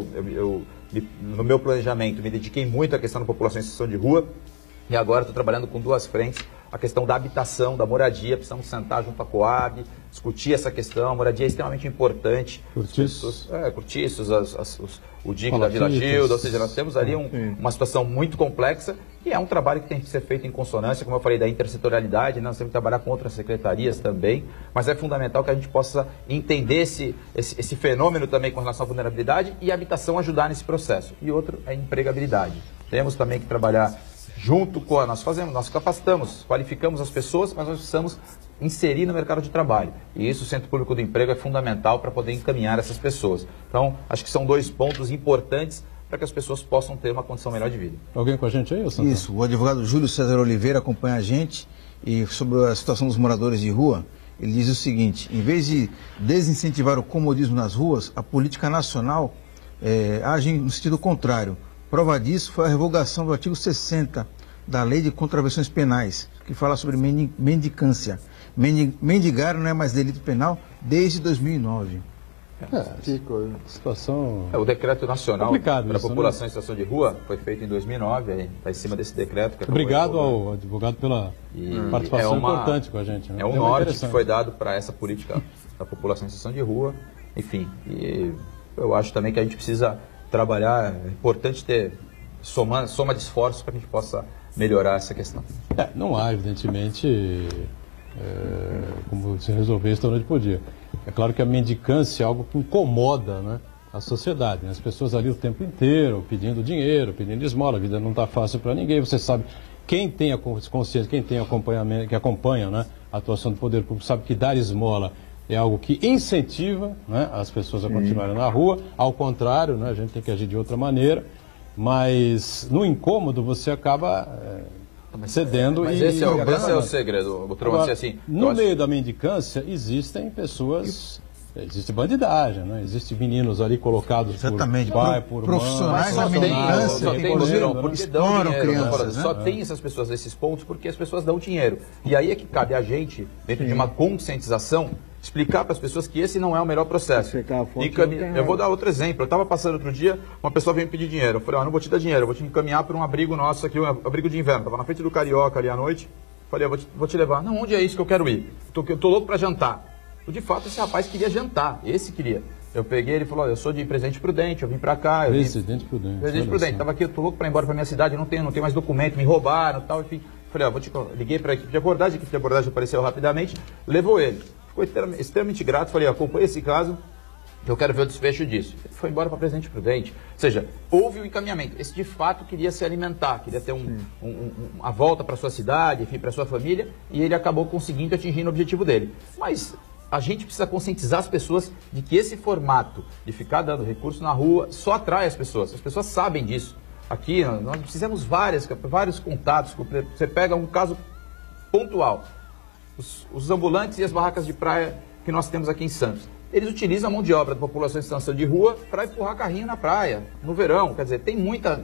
No meu planejamento, me dediquei muito à questão da população em situação de rua e agora estou trabalhando com 2 frentes. A questão da habitação, da moradia, precisamos sentar junto à Coab, discutir essa questão. A moradia é extremamente importante. Cortiços. Cortiços, o DIC da Vila Gilda, ou seja, nós temos ali uma situação muito complexa e é um trabalho que tem que ser feito em consonância, como eu falei, da intersetorialidade, né? Nós temos que trabalhar com outras secretarias também, mas é fundamental que a gente possa entender esse fenômeno também com relação à vulnerabilidade e a habitação ajudar nesse processo. E outro é a empregabilidade. Temos também que trabalhar junto com nós capacitamos, qualificamos as pessoas, mas nós precisamos inserir no mercado de trabalho. E isso, o Centro Público do Emprego é fundamental para poder encaminhar essas pessoas. Então, acho que são 2 pontos importantes para que as pessoas possam ter uma condição melhor de vida. Alguém com a gente aí, Santana? Isso, o advogado Júlio César Oliveira acompanha a gente e sobre a situação dos moradores de rua, ele diz o seguinte: em vez de desincentivar o comodismo nas ruas, a política nacional age no sentido contrário. Prova disso foi a revogação do artigo 60 da Lei de Contravenções Penais, que fala sobre mendicância. Mendigar não é mais delito penal desde 2009. Situação... O decreto nacional para a população né? em situação de rua foi feito em 2009, está em cima desse decreto. Que Obrigado ao advogado pela participação importante com a gente. Né? É um norte que foi dado para essa política da população em situação de rua. Enfim, e eu acho também que a gente precisa trabalhar, é importante ter soma de esforços para que a gente possa melhorar essa questão. Não há, evidentemente, como se resolver isso da noite para o dia. É claro que a mendicância é algo que incomoda, né, a sociedade. Né? As pessoas ali o tempo inteiro pedindo dinheiro, pedindo esmola, a vida não está fácil para ninguém. Você sabe, quem tem a consciência, quem tem acompanhamento, que acompanha, né, a atuação do poder público, sabe que dar esmola é algo que incentiva, né, as pessoas a continuarem na rua. Ao contrário, né, a gente tem que agir de outra maneira, mas no incômodo você acaba cedendo Mas e... esse é o segredo, doutor. Agora, Assim, no meio da mendicância existem pessoas... Existe bandidagem, né? Existem meninos ali colocados Exatamente, por pai, por profissionais mãe. da mendicância, porque dão dinheiro, crianças, só tem essas pessoas nesses pontos porque as pessoas dão dinheiro. E aí é que cabe a gente, dentro de uma conscientização, explicar para as pessoas que esse não é o melhor processo. Eu vou dar outro exemplo. Eu estava passando outro dia, uma pessoa veio me pedir dinheiro. Eu falei, não vou te dar dinheiro, eu vou te encaminhar para um abrigo nosso aqui, um abrigo de inverno. Estava na frente do Carioca ali à noite. Falei, vou te levar. Não, onde é isso que eu quero ir? Eu tô louco para jantar. De fato, esse rapaz queria jantar, esse queria. Eu peguei, ele falou, eu sou de Presidente Prudente, eu vim pra cá. Presidente Prudente. Presidente Prudente, tava aqui, eu tô louco pra ir embora pra minha cidade, não tenho mais documento, me roubaram e tal, enfim. Falei, liguei pra equipe de abordagem, a equipe de abordagem apareceu rapidamente, levou ele. Ficou extremamente grato, falei, acompanha esse caso, eu quero ver o desfecho disso. Ele foi embora para Presidente Prudente. Ou seja, houve o encaminhamento. Esse de fato queria se alimentar, queria ter uma volta para sua cidade, enfim, para sua família, e ele acabou conseguindo atingir o objetivo dele. Mas a gente precisa conscientizar as pessoas de que esse formato de ficar dando recurso na rua só atrai as pessoas. As pessoas sabem disso. Aqui nós fizemos vários contatos. Você pega um caso pontual. Os ambulantes e as barracas de praia que nós temos aqui em Santos. Eles utilizam a mão de obra da população em situação de rua para empurrar carrinho na praia, no verão. Quer dizer, tem muita...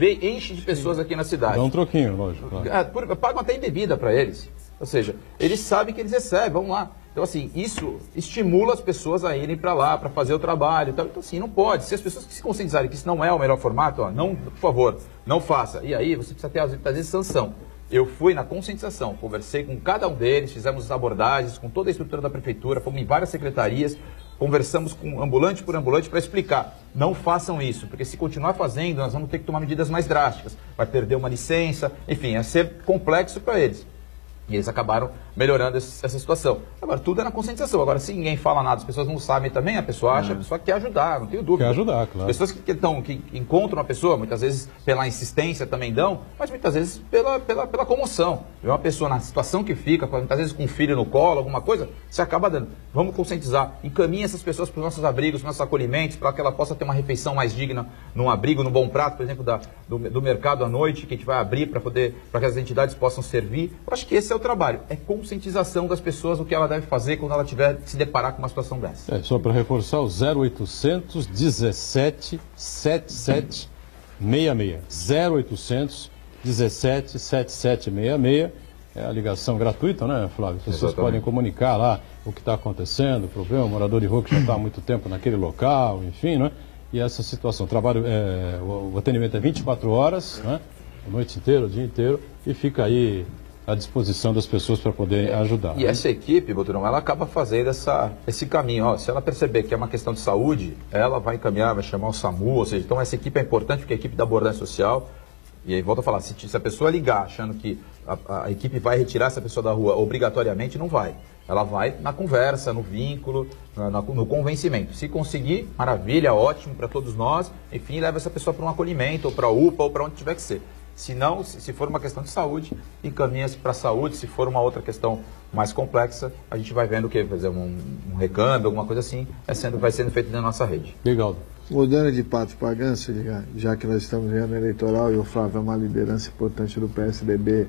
enche de pessoas aqui na cidade. Dá um troquinho, lógico. Claro. Pagam até em bebida para eles. Ou seja, eles sabem que eles recebem, vamos lá. Então, assim, isso estimula as pessoas a irem para lá, para fazer o trabalho e tal. Então, assim, não pode. Se as pessoas se conscientizarem que isso não é o melhor formato, não, por favor, não faça. E aí, você precisa ter, às vezes, sanção. Eu fui na conscientização, conversei com cada um deles, fizemos abordagens com toda a estrutura da prefeitura, fomos em várias secretarias, conversamos com ambulante por ambulante para explicar. Não façam isso, porque se continuar fazendo, nós vamos ter que tomar medidas mais drásticas. Vai perder uma licença, enfim, é ser complexo para eles. E eles acabaram melhorando essa situação. Agora, tudo é na conscientização. Agora, se ninguém fala nada, as pessoas não sabem também, a pessoa acha, a pessoa quer ajudar, não tenho dúvida. Quer ajudar, claro. As pessoas que encontram a pessoa, muitas vezes pela insistência também dão, mas muitas vezes pela comoção. Ver uma pessoa na situação que fica, muitas vezes com um filho no colo, alguma coisa, você acaba dando. Vamos conscientizar. Encaminhe essas pessoas para os nossos abrigos, para os nossos acolhimentos, para que ela possa ter uma refeição mais digna num abrigo, no Bom Prato, por exemplo, do mercado à noite, que a gente vai abrir para que as entidades possam servir. Eu acho que esse é o trabalho. É conscientização das pessoas o que ela deve fazer quando ela tiver se deparar com uma situação dessa. Só para reforçar, o 0800 17 77 66. 0800 17 77 66. É a ligação gratuita, né, Flávio? As pessoas podem comunicar lá o que está acontecendo, o problema, o morador de rua que já está há muito tempo naquele local, enfim, né? E essa situação. O atendimento é 24 horas, né? A noite inteira, o dia inteiro, e fica aí à disposição das pessoas para poderem ajudar. E essa equipe, Boturão, ela acaba fazendo esse caminho. Ó, se ela perceber que é uma questão de saúde, ela vai encaminhar, vai chamar o SAMU, ou seja, então essa equipe é importante porque é a equipe da abordagem social. E aí volta a falar, se a pessoa ligar achando que a equipe vai retirar essa pessoa da rua obrigatoriamente, não vai. Ela vai na conversa, no vínculo, no convencimento. Se conseguir, maravilha, ótimo para todos nós. Enfim, leva essa pessoa para um acolhimento, ou para a UPA, ou para onde tiver que ser. Se não, se for uma questão de saúde, encaminha-se para a saúde. Se for uma outra questão mais complexa, a gente vai vendo o quê? Fazer um recâmbio, alguma coisa assim, vai sendo feito na nossa rede. Legal. Mudando de pato para ganso, já que nós estamos em ano eleitoral e o Flávio é uma liderança importante do PSDB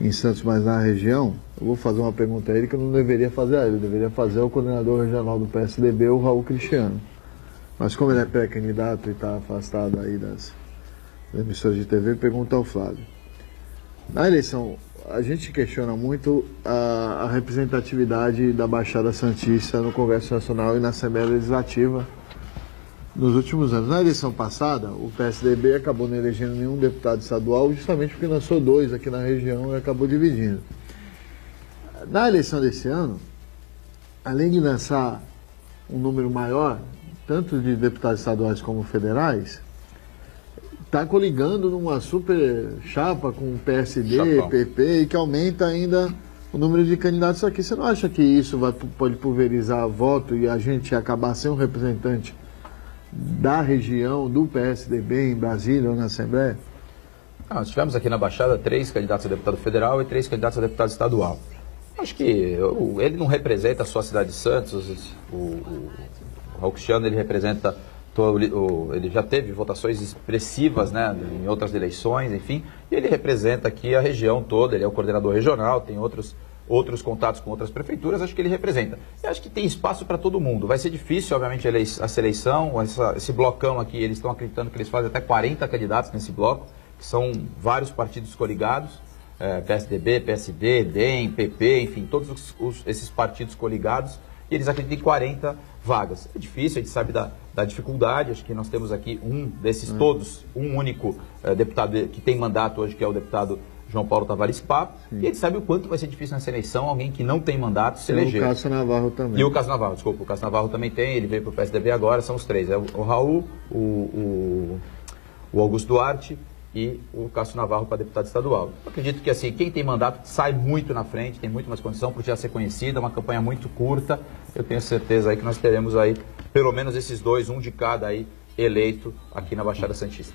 em Santos, mas na região, eu vou fazer uma pergunta a ele que eu não deveria fazer a ele, eu deveria fazer ao coordenador regional do PSDB, o Raul Cristiano. Mas como ele é pré-candidato e está afastado aí das emissoras de TV, pergunta ao Flávio. Na eleição, a gente questiona muito a representatividade da Baixada Santista no Congresso Nacional e na Assembleia Legislativa nos últimos anos. Na eleição passada, o PSDB acabou não elegendo nenhum deputado estadual, justamente porque lançou 2 aqui na região e acabou dividindo. Na eleição desse ano, além de lançar um número maior, tanto de deputados estaduais como federais, está coligando numa super chapa com o PSD, PP, e que aumenta ainda o número de candidatos aqui. Você não acha que isso pode pulverizar voto e a gente acabar sem um representante da região, do PSDB em Brasília ou na Assembleia? Nós tivemos aqui na Baixada 3 candidatos a deputado federal e 3 candidatos a deputado estadual. Acho que ele não representa só a cidade de Santos, o Raul Cristiano, ele representa Ele já teve votações expressivas, né, em outras eleições, enfim, e ele representa aqui a região toda, ele é o coordenador regional, tem outros contatos com outras prefeituras, acho que ele representa. Eu acho que tem espaço para todo mundo. Vai ser difícil, obviamente, essa eleição, esse blocão aqui, eles estão acreditando que eles fazem até 40 candidatos nesse bloco, que são vários partidos coligados, PSDB, PSD, DEM, PP, enfim, todos esses partidos coligados, e eles acreditam em 40 vagas. É difícil, a gente sabe da dificuldade, acho que nós temos aqui um desses todos, um único deputado que tem mandato hoje, que é o deputado João Paulo Tavares Papo, e a gente sabe o quanto vai ser difícil nessa eleição alguém que não tem mandato se eleger. E o Cássio Navarro também. E o Cássio Navarro, desculpa, o Cássio Navarro também tem, ele veio para o PSDB agora, são os três, é o Raul, o Augusto Duarte e o Cássio Navarro para deputado estadual. Eu acredito que assim, quem tem mandato sai muito na frente, tem muito mais condição por já ser conhecida, uma campanha muito curta. Eu tenho certeza aí que nós teremos aí pelo menos esses dois, um de cada aí eleito aqui na Baixada Santista.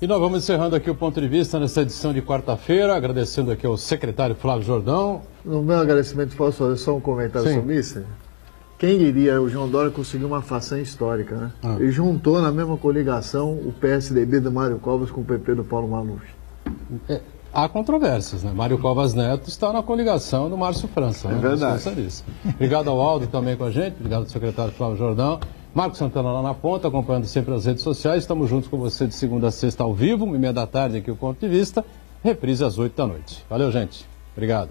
E nós vamos encerrando aqui o ponto de vista nessa edição de quarta-feira, agradecendo aqui ao secretário Flávio Jordão. No meu agradecimento, posso fazer só um comentário sobre isso? Quem diria o João Dória conseguiu uma façanha histórica, né? Ele juntou na mesma coligação o PSDB do Mário Covas com o PP do Paulo Maluf. Há controvérsias, né? Mário Covas Neto está na coligação do Márcio França. Né? É verdade. Obrigado ao Aldo também com a gente, obrigado ao secretário Flávio Jordão. Marcos Santana lá na ponta, acompanhando sempre as redes sociais. Estamos juntos com você de segunda a sexta ao vivo, 1h30 da tarde aqui o Ponto de Vista. Reprise às 8 da noite. Valeu, gente. Obrigado.